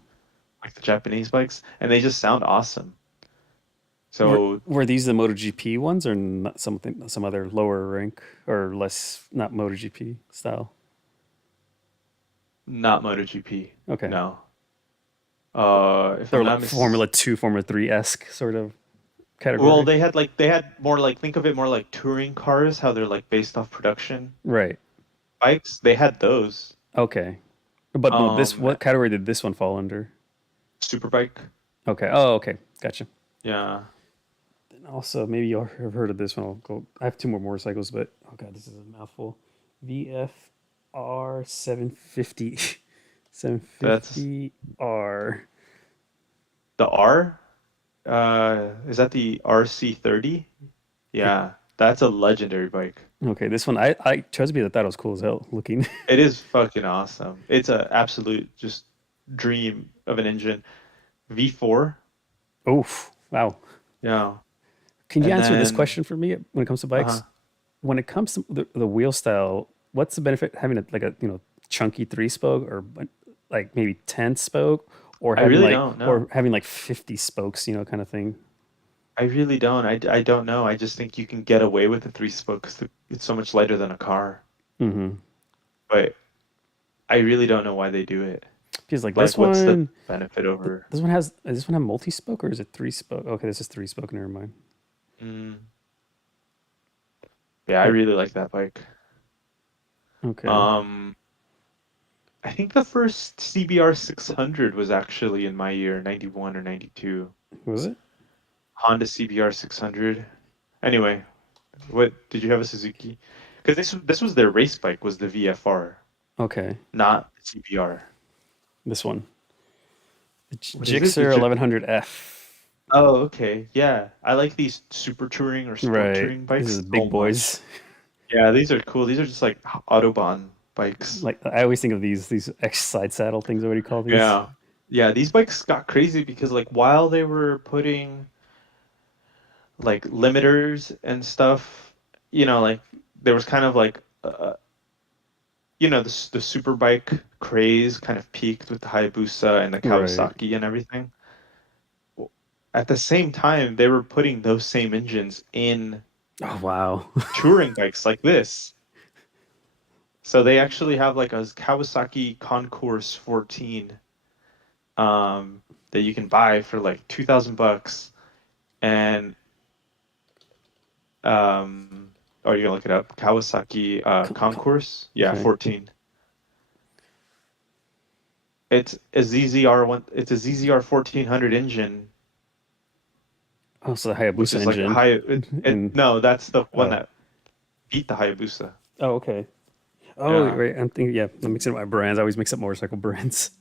like the Japanese bikes, and they just sound awesome. Were So were these the MotoGP ones or not some other lower rank or less not MotoGP style? not MotoGP, Okay. no. If They're I'm like not Formula mis 2, Formula 3 esque sort of Well, category. they had more like think of it more like touring cars, how they're like based off production Right. bikes. They had those. Okay. But no, this Um, what category did this one fall under? Superbike. Okay. Oh, okay. Gotcha. Yeah. And also, maybe you'll have heard of this one. I'll go. I have two more motorcycles, but oh god, this is a mouthful. VFR 750, That's 750R. the R. Is that the RC30? Yeah, that's a legendary bike. Okay, this one I chose to be that was cool as hell looking. It is fucking awesome. It's a absolute just dream of an engine. V4. Oof! Wow. Yeah. Can you And answer this then question for me when it comes to bikes? uh When it comes to the wheel style, what's the benefit having like a chunky three spoke or like maybe 10 spoke I really don't or know. having like 50 spokes, kind of thing. I really don't. I don't know. I just think you can get away with a three spoke because it's so much lighter than a car. Mm-hmm. But I really don't know why they do it. Because like Like, what's the benefit over? does this one have multi spoke or is it three spoke? Okay, this is three spoke. Never mind. Mm, yeah, I Oh, really like that bike. okay. Um, I think the first CBR 600 was actually in my year, 91 or 92. Was it? Honda CBR 600. Anyway, what did you have a Suzuki? Because this was their race bike, was the VFR, Okay, not the CBR. this one. The What is it? Gixxer 1100F. Oh, okay. Yeah. I like these super touring or sport Right. touring This is bikes so big much. boys. Yeah, these are cool. These are just like Autobahn bikes. Like I always think of these X side saddle things. What do you call these? Yeah. Yeah, these bikes got crazy because like while they were putting like limiters and stuff, like there was kind of like the super bike craze kind of peaked with the Hayabusa and the Right. Kawasaki and everything. At the same time, they were putting those same engines in Oh wow. touring bikes like this. So they actually have like a Kawasaki Concourse 14 that you can buy for like 2,000 bucks. And oh, you're gonna look it up. Kawasaki Concourse, yeah, Okay. 14. It's a ZZR one. It's a ZZR 1400 engine, Oh, so the which Hayabusa is like a engine. high. It And no, that's the one oh that beat the Hayabusa. oh okay. Oh Yeah, right. I'm thinking. Yeah, I'm mixing up my brands. I always mix up motorcycle brands.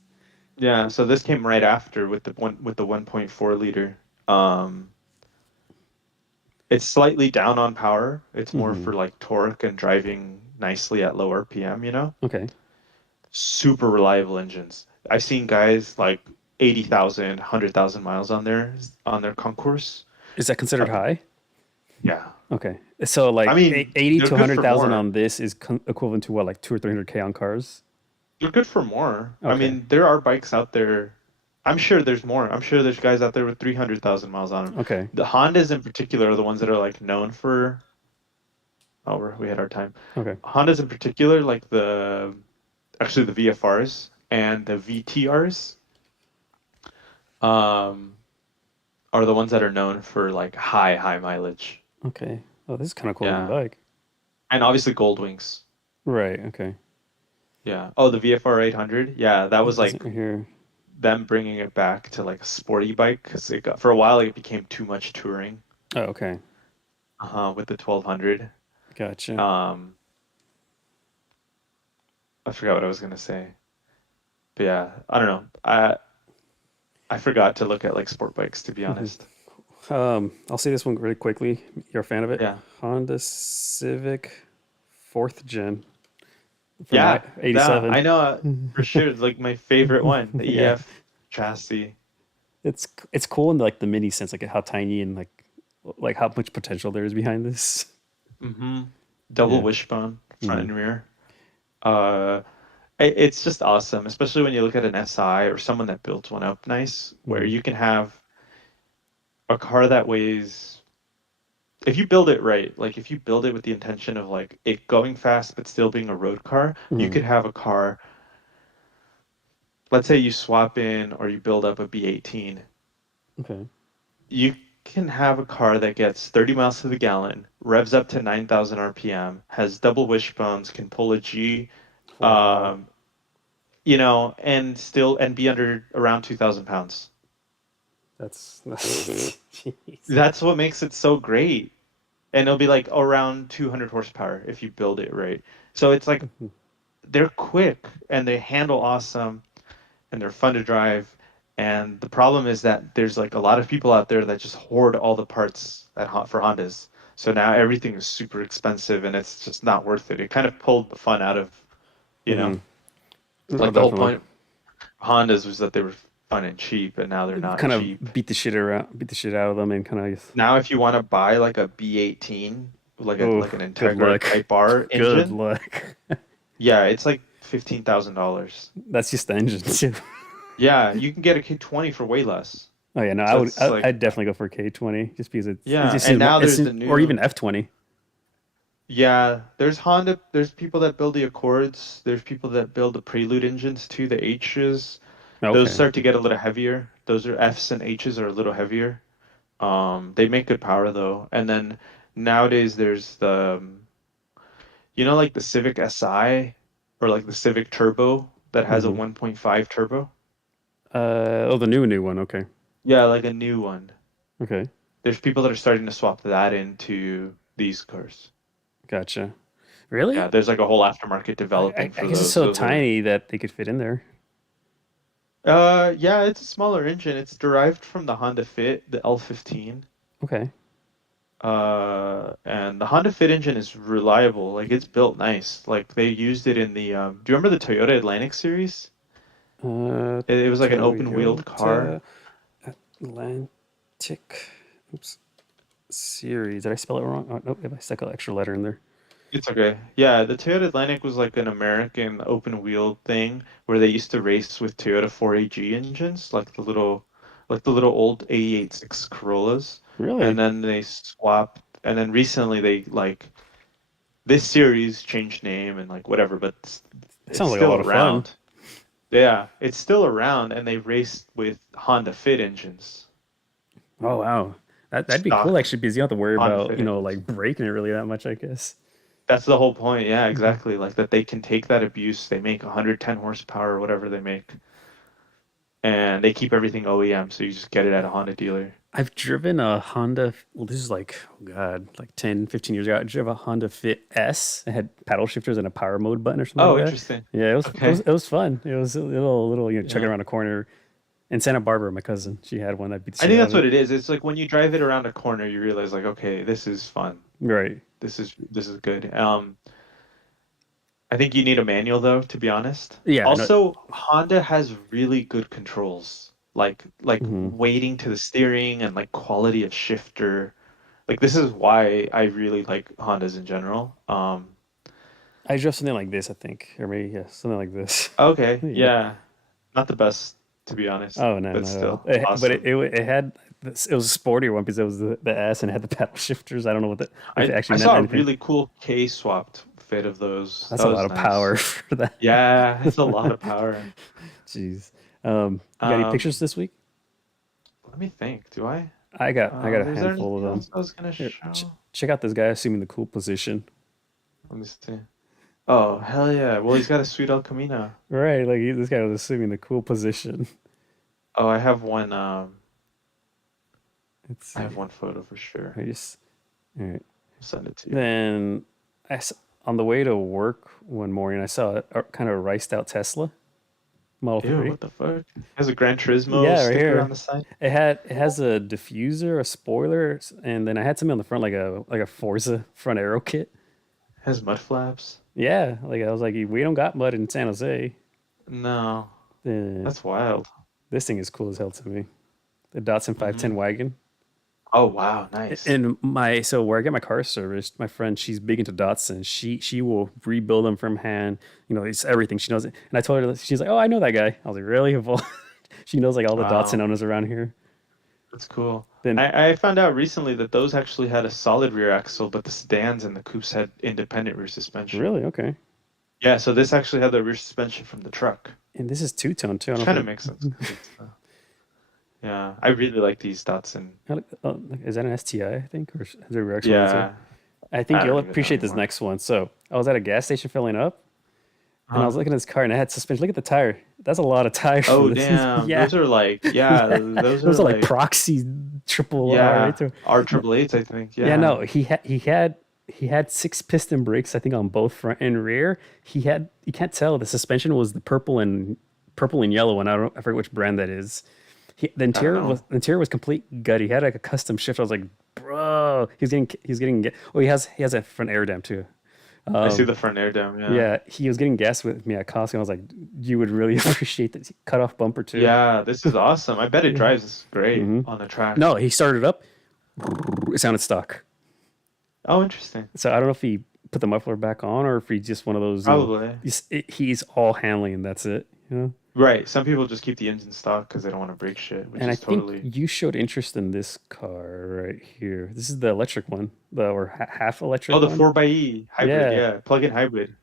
yeah. So this came right after with the 1.4 liter. Um, It's slightly down on power. It's more Hmm. for like torque and driving nicely at low RPM. Okay. Super reliable engines. I've seen guys like 80,000, 100,000 miles on their concourse. Is that considered Uh, high? Yeah. Okay. So I like mean, 80 they're to good for 100,000 more. on this is equivalent to what, like 2 or 300K on cars? They're good for more. I Okay. mean, there are bikes out there. I'm sure there's more. I'm sure there's guys out there with 300,000 miles on them. Okay. The Hondas in particular are the ones that are like known for. Oh, we had our time. Okay. Hondas in particular, like the actually the VFRs and the VTRs, um, are the ones that are known for like high mileage. Okay. Oh, this is kind of cool looking Yeah, bike. and obviously Goldwings. Right. Okay. Yeah. Oh, the VFR 800. Yeah, that What was is it like right here? them bringing it back to like a sporty bike because it got for a while it became too much touring. Oh, okay. With the 1200. Gotcha. Um, I forgot what I was gonna say, but yeah, I don't know. I forgot to look at like sport bikes to be honest. I'll say this one really quickly. You're a fan of it? Yeah, Honda Civic fourth gen from yeah, yeah. '87. I know for sure. It's like my favorite one, the Yeah, EF chassis. it's cool in like the mini sense, like how tiny and like how much potential there is behind this. Hmm. Double Yeah. wishbone, front Hmm. and rear. Uh, it's just awesome, especially when you look at an SI or someone that builds one up nice, where Hmm. you can have a car that weighs if you build it right, like if you build it with the intention of like it going fast but still being a road car, you Hmm. could have a car. Let's say you swap in or you build up a B18. Okay. You can have a car that gets 30 miles to the gallon, revs up to 9,000 RPM, has double wishbones, can pull a G, Wow. um, and still and be under around 2,000 pounds. That's jeez. That's what makes it so great. And it'll be like around 200 horsepower if you build it right. So it's like they're quick and they handle awesome and they're fun to drive. And the problem is that there's like a lot of people out there that just hoard all the parts for Hondas. So now everything is super expensive and it's just not worth it. It kind of pulled the fun out of, you know, Hmm. No, like the whole definitely. point of Hondas was that they were fun and cheap, and now they're not Kind cheap. of beat the shit out of them, and kind of. Now, if you want to buy like a B18, Oh, like an good Integra luck. Type R Good engine, luck. yeah, it's like $15,000. That's just the engine too. Yeah, you can get a K20 for way less. Oh yeah, no, I So would. it's like, I'd definitely go for K20 just because it yeah, just and seems more. now there's the Or even new, F20. yeah, there's Honda, there's people that build the Accords, there's people that build the Prelude engines too, the H's. Those Okay. start to get a little heavier. Those are F's and H's are a little heavier. They make good power though. And then nowadays there's like the Civic Si or like the Civic Turbo that has a Hmm. 1.5 turbo. Oh, the new one. Okay. Yeah, like a new one. Okay. There's people that are starting to swap that into these cars. Gotcha. Yeah, Really? there's like a whole aftermarket I, developing I for guess it's those. so Those are tiny that they could fit in there. yeah, it's a smaller engine. It's derived from the Honda Fit, the L15. Okay. And the Honda Fit engine is reliable. Like it's built nice. Like they used it in the do you remember the Toyota Atlantic series? Uh, It was like an open-wheeled car. Toyota Atlantic. Oops. Series. Did I spell it wrong? Oh, nope. I stuck an extra letter in there. It's okay. Yeah, the Toyota Atlantic was like an American open-wheeled thing where they used to race with Toyota 4AG engines, like the little old 88.6 Corollas. And Really? then they swapped, and then recently they like this series changed name and like whatever, but It it's sounds like a still lot of fun. around. Yeah, it's still around, and they raced with Honda Fit engines, Oh wow. That'd be cool stock actually because you don't have to worry Honda about, Fit engines. like breaking it really that much, I guess. That's the whole point. Yeah, Mhm. exactly. Like that they can take that abuse. They make 110 horsepower or whatever they make, and they keep everything OEM, so you just get it at a Honda dealer. I've driven a Honda. Well, this is like, oh God, like 10, 15 years ago. I drove a Honda Fit S. It had paddle shifters and a power mode button or something like Oh, that. interesting. Yeah, Okay. it was fun. It was a little, chugging Yeah. around a corner in Santa Barbara. My cousin, she had one. I beat the I shit think out that's of it. what it is. It's like when you drive it around a corner, you realize like, okay, this is fun. Right. This is good. I think you need a manual though, to be honest. Yeah. No. Also, Honda has really good controls, like Mhm. weighting to the steering and like quality of shifter. Like this is why I really like Hondas in general. I drove something like this, I think, or maybe yeah, something like this. Okay, Yeah. yeah, not the best to be honest, Oh no, but not at all. still awesome. It had it was a sportier one because it was the S and it had the paddle shifters. I don't know if it I actually meant saw a anything. really cool K-swapped fit of those. That's That a lot was of power nice. for that. Yeah, it's a lot of power. Jeez. You got any pictures Um, this week? Let me think. Do I? I got a Was there handful of anything them. else I was gonna Here, show? check out this guy assuming the cool position. Let me see. Oh, hell yeah. Well, he's got a sweet El Camino. Right, like this guy was assuming the cool position. Oh, I have one. Let's I have see. one photo for sure. I just all right. I'll send it to you. Then on the way to work one morning, I saw a kind of riced out Tesla Model Ew, 3. what the fuck? Has a Gran Turismo Yeah, right sticker on here. the side. It has a diffuser, a spoiler, and then I had something on the front like a Forza front aero kit. Has mud flaps. Yeah, like I was like, we don't got mud in San Jose. No, Uh, that's wild. this thing is cool as hell to me. The Datsun 510 Hmm. wagon. Oh, wow, nice. And my so where I get my car serviced, my friend, she's big into Datsun. She will rebuild them from hand. You know, it's everything. She knows it. And I told her she's like, oh, I know that guy. I was like, really? Well, she knows like all the Datsun Wow, owners around here. that's cool. Then I found out recently that those actually had a solid rear axle, but the sedans and the coupes had independent rear suspension. really okay. Yeah, so this actually had the rear suspension from the truck, And this is two tone too. I which don't know kind of if makes sense because it's yeah, I really like these Datsun. is that an STI? I think, or is there a Rex one too? Yeah, I think I you'll don't even know appreciate this anymore. next one. So I was at a gas station filling up, and I Huh? was looking at this car, and it had suspension. Look at the tire. That's a lot of tire for Oh, this. damn. Yeah, Those are like, yeah, those are those are like like, proxy triple R, right yeah, there. R triple eights, I think. Yeah, Yeah. no, he had six piston brakes, I think, on both front and rear. You can't tell the suspension was the purple and yellow one. I forget which brand that is. I don't know. The interior was complete gut. He had like a custom shift. I was like, bro, he's getting oh he has a front air dam too. I see the front air dam. Yeah. Yeah, he was getting gas with me at Costco. I was like, you would really appreciate this cut off bumper too. Yeah, this is awesome. I bet it Yeah. drives great hmm on the track. No, he started up. It sounded stock. Oh, interesting. So I don't know if he put the muffler back on or if he's just one of those, you know, Probably. he's all handling and that's it, you know? Right. Some people just keep the engine stock because they don't want to break shit, which And I is think totally. you showed interest in this car right here. This is the electric one, half Oh, electric the one. 4xe hybrid. Yeah. Yeah. Plug-in hybrid.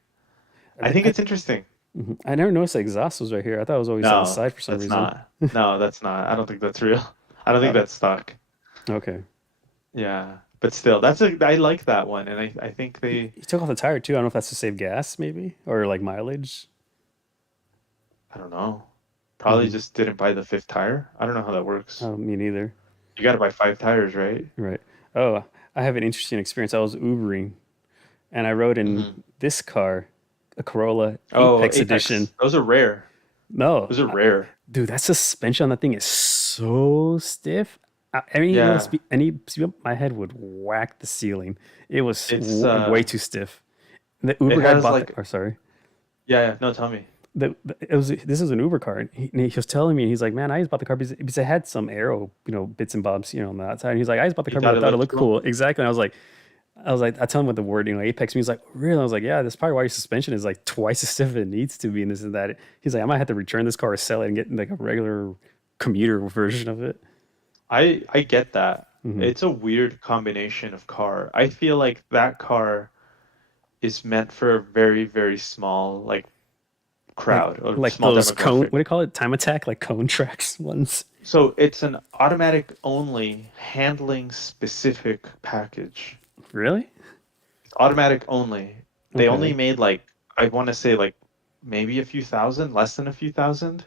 I think I, it's interesting. I never noticed the exhaust was right here. I thought it was always on the No, side for some that's reason. not. No, that's not. I don't think that's real. I don't think Oh, that's stock. okay. Yeah. But still, I like that one. And I think they, He took off the tire too. I don't know if that's to save gas maybe or like mileage. I don't know. Probably Hmm. just didn't buy the fifth tire. I don't know how that works. Me neither. You got to buy five tires, right? Right. Oh, I have an interesting experience. I was Ubering and I rode in Hmm. this car, a Corolla Oh, Apex Edition. Apex. Those are rare. No, Those are rare. dude, that suspension on that thing is so stiff. Yeah. My head would whack the ceiling. It was It's way too stiff. The it Uber guy has bought the like car. Sorry, yeah, yeah. No, tell me. it was this is an Uber car. And he was telling me, he's like, man, I just bought the car because it had some aero, you know, bits and bobs, you know, on the outside. And he's like, I just bought the You car because thought I it thought it looked looked cool? cool. Exactly. And I was like, I tell him what the word, you know, Apex means. He's like, really? I was like, yeah, that's probably why your suspension is like twice as stiff as it needs to be, and this and that. He's like, I might have to return this car or sell it and get like a regular commuter version of it. I get that. Hmm. It's a weird combination of car. I feel like that car is meant for a very, very small like Like crowd or like small those cone, demographic. what do you call it? Time attack, like cone tracks ones. So it's an automatic only handling specific package. Really? Automatic only. They only Okay. made like I want to say like maybe a few thousand, less than a few thousand.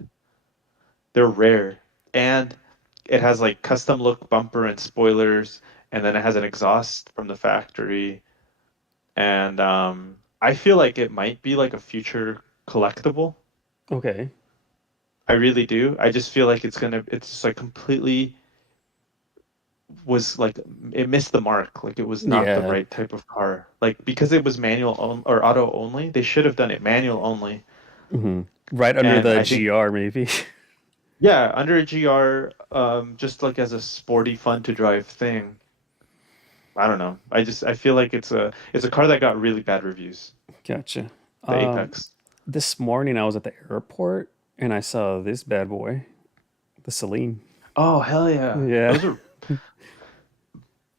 They're rare. And it has like custom look bumper and spoilers, and then it has an exhaust from the factory. And I feel like it might be like a future collectible. Okay. I really do. I just feel like it's just like completely was like it missed the mark. Like it was not the Yeah. right type of car. Like because it was manual or auto only, they should have done it manual only. Hmm. Right under And the I think GR, maybe. yeah, under a GR, just like as a sporty, fun to drive thing, I don't know. I feel like it's a car that got really bad reviews. Gotcha. The Um, Apex. this morning I was at the airport and I saw this bad boy, the Celine. Oh hell yeah! Yeah. Those are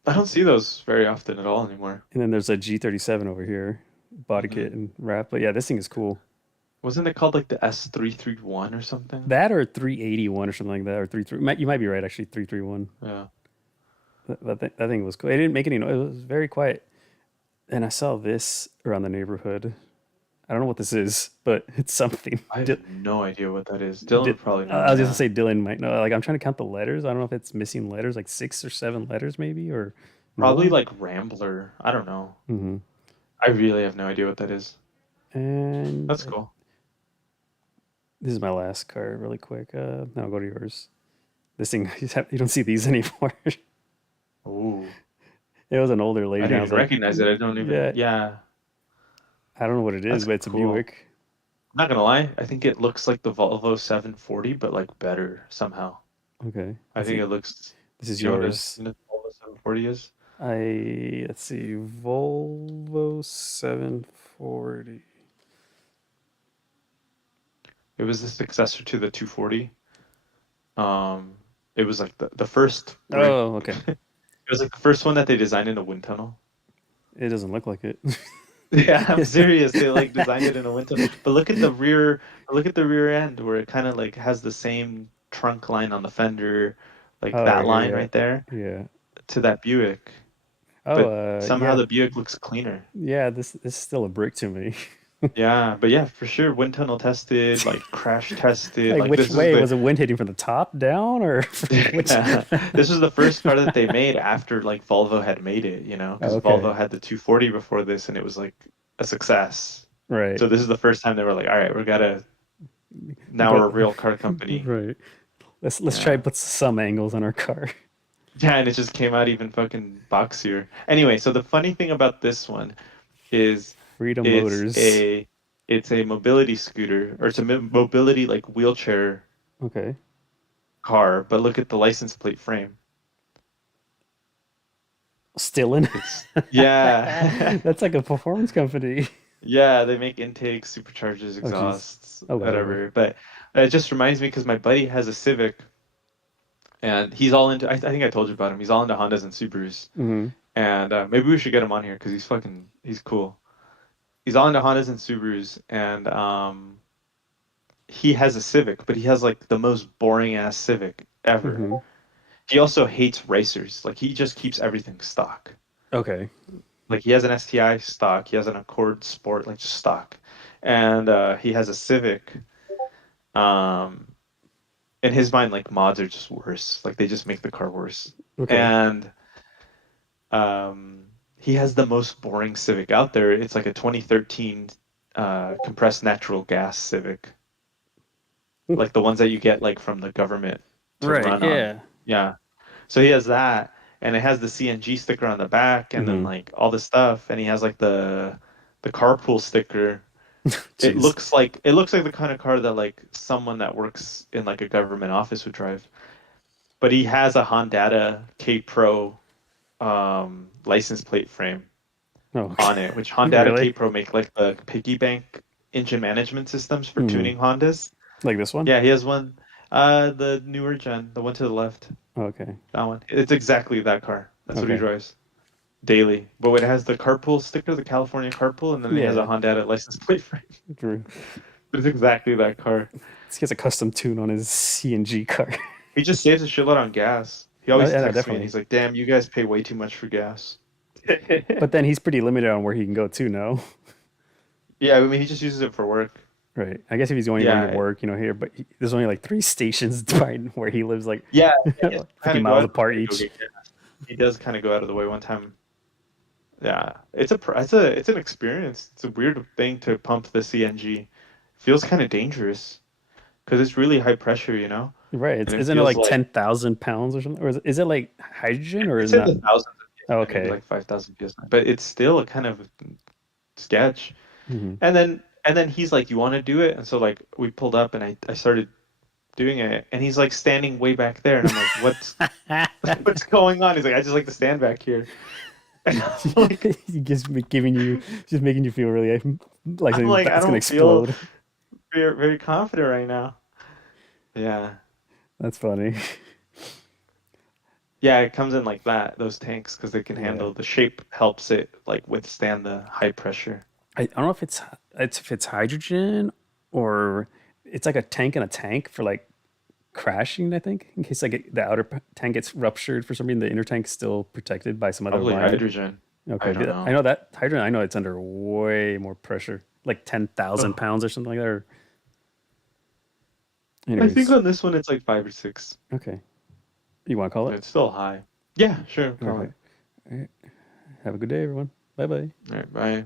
I don't see those very often at all anymore. And then there's a G37 over here, body kit Hmm. and wrap. But yeah, this thing is cool. Wasn't it called like the S331 or something? That or 381 or something like that, or 33. You might be right, actually, 331. Yeah. That thing was cool. It didn't make any noise. It was very quiet. And I saw this around the neighborhood. I don't know what this is, but it's something. I have no idea what that is. Dylan Di- would probably know. I was just gonna Yeah. say Dylan might know. Like I'm trying to count the letters. I don't know if it's missing letters, like 6 or 7 letters maybe, or Probably more. like Rambler. I don't know. Hmm. I really have no idea what that is. And That's cool. this is my last card, really quick. Then I'll go to yours. This thing, you don't see these anymore. Ooh. It was an older I lady. And I didn't was even like, recognize it. I don't even. yeah, Yeah. I don't know what it is, That's but it's a cool. Buick. I'm not gonna lie. I think it looks like the Volvo 740, but like better somehow. Okay, I let's think see. it looks. This is You know what yours. a Volvo 740 is? Let's see, Volvo 740. It was the successor to the 240. Um, it was like the first. Oh, okay. It was like the first one that they designed in a wind tunnel. It doesn't look like it. Yeah, I'm serious. They like designed it in a wind tunnel. But look at the rear end where it kind of like has the same trunk line on the fender, like Oh, that right here, line yeah, right there yeah. to that Buick. Oh, But somehow yeah, the Buick looks cleaner. yeah. This is still a brick to me. Yeah, but yeah, for sure, wind tunnel tested, like crash tested. Like, Like which this is way the was the wind hitting from the top down or from which? this was the first car that they made after like Volvo had made it, you know, because Okay, Volvo had the 240 before this, and it was like a success. right. So this is the first time they were like, all right, we gotta We now we're got a real car company. right. Let's try Yeah. and put some angles on our car. Yeah, and it just came out even fucking boxier. Anyway, so the funny thing about this one is Freedom it's Motors. a it's a mobility scooter or it's a mobility like wheelchair Okay. car, but look at the license plate frame. Still in. It's yeah. That's like a performance company. Yeah, they make intakes, superchargers, Oh, jeez. exhausts, Oh, whatever. whatever. But it just reminds me because my buddy has a Civic and he's all into, I think I told you about him. He's all into Hondas and Subarus. Hmm. And maybe we should get him on here because he's cool. He's all into Hondas and Subarus. And he has a Civic, but he has like the most boring ass Civic ever. Hmm. He also hates racers. Like he just keeps everything stock. Okay. Like he has an STI stock, he has an Accord Sport, like just stock, and he has a Civic. Um, in his mind, like mods are just worse. Like they just make the car worse. Okay. And he has the most boring Civic out there. It's like a 2013 compressed natural gas Civic, like the ones that you get like from the government to Right. run on. Yeah. Yeah. So he has that, and it has the CNG sticker on the back, and then Hmm. like all the stuff, and he has like the carpool sticker. Jeez. It looks like the kind of car that like someone that works in like a government office would drive. But he has a Honda K Pro license plate frame Oh, on it, which Honda K really? Pro make like the piggy bank engine management systems for Hmm. tuning Hondas. Like this one? Yeah, he has one. The newer gen, the one to the left. Okay. That one. It's exactly that car. That's what he Okay. drives daily. But it has the carpool sticker, the California carpool, and then he has a Yeah. Honda license plate frame. Drew. It's exactly that car. He has a custom tune on his CNG car. He just saves a shitload on gas. He Oh, always yeah, no, texts me and definitely. he's like, "Damn, you guys pay way too much for gas." But then he's pretty limited on where he can go too, no? Yeah, I mean, he just uses it for work. Right. I guess if he's only going to Yeah, work, here, but there's only like 3 stations right where he lives, like yeah. He has to kind 50 of go miles out of his apart way to go each. get gas. He does kind of go out of the way one time. Yeah, it's an experience. It's a weird thing to pump the CNG. Feels kind of dangerous because it's really high pressure, you know, Right. and it Isn't it feels like like 10,000 pounds or something? Or is it like hydrogen or is it's it in not? the thousands of Oh, PSI, maybe okay. like 5,000 PSI, but it's still a kind of sketch. Hmm. And then he's like, "You want to do it?" And so like we pulled up and I started doing it, and he's like standing way back there, and I'm like, "What's what's going on?" He's like, "I just like to stand back here." Like, He giving you, just making you feel really like I'm like, I that's gonna don't feel explode. very confident right now. Yeah. That's funny. Yeah, it comes in like that, those tanks, because they can Yeah. handle the shape helps it like withstand the high pressure. I don't know if it's hydrogen or it's like a tank in a tank for like crashing, I think, in case like the outer tank gets ruptured for some reason, the inner tank's still protected by some other Probably line. hydrogen. I Okay, don't I know. know that hydrogen. I know it's under way more pressure, like 10,000 Oh, pounds or something like that. I think Anyways, on this one it's like 5 or 6. okay, you want to call it? It's still high. Yeah, sure, All call right. it. All right. Have a good day, everyone. Bye bye. All right, bye.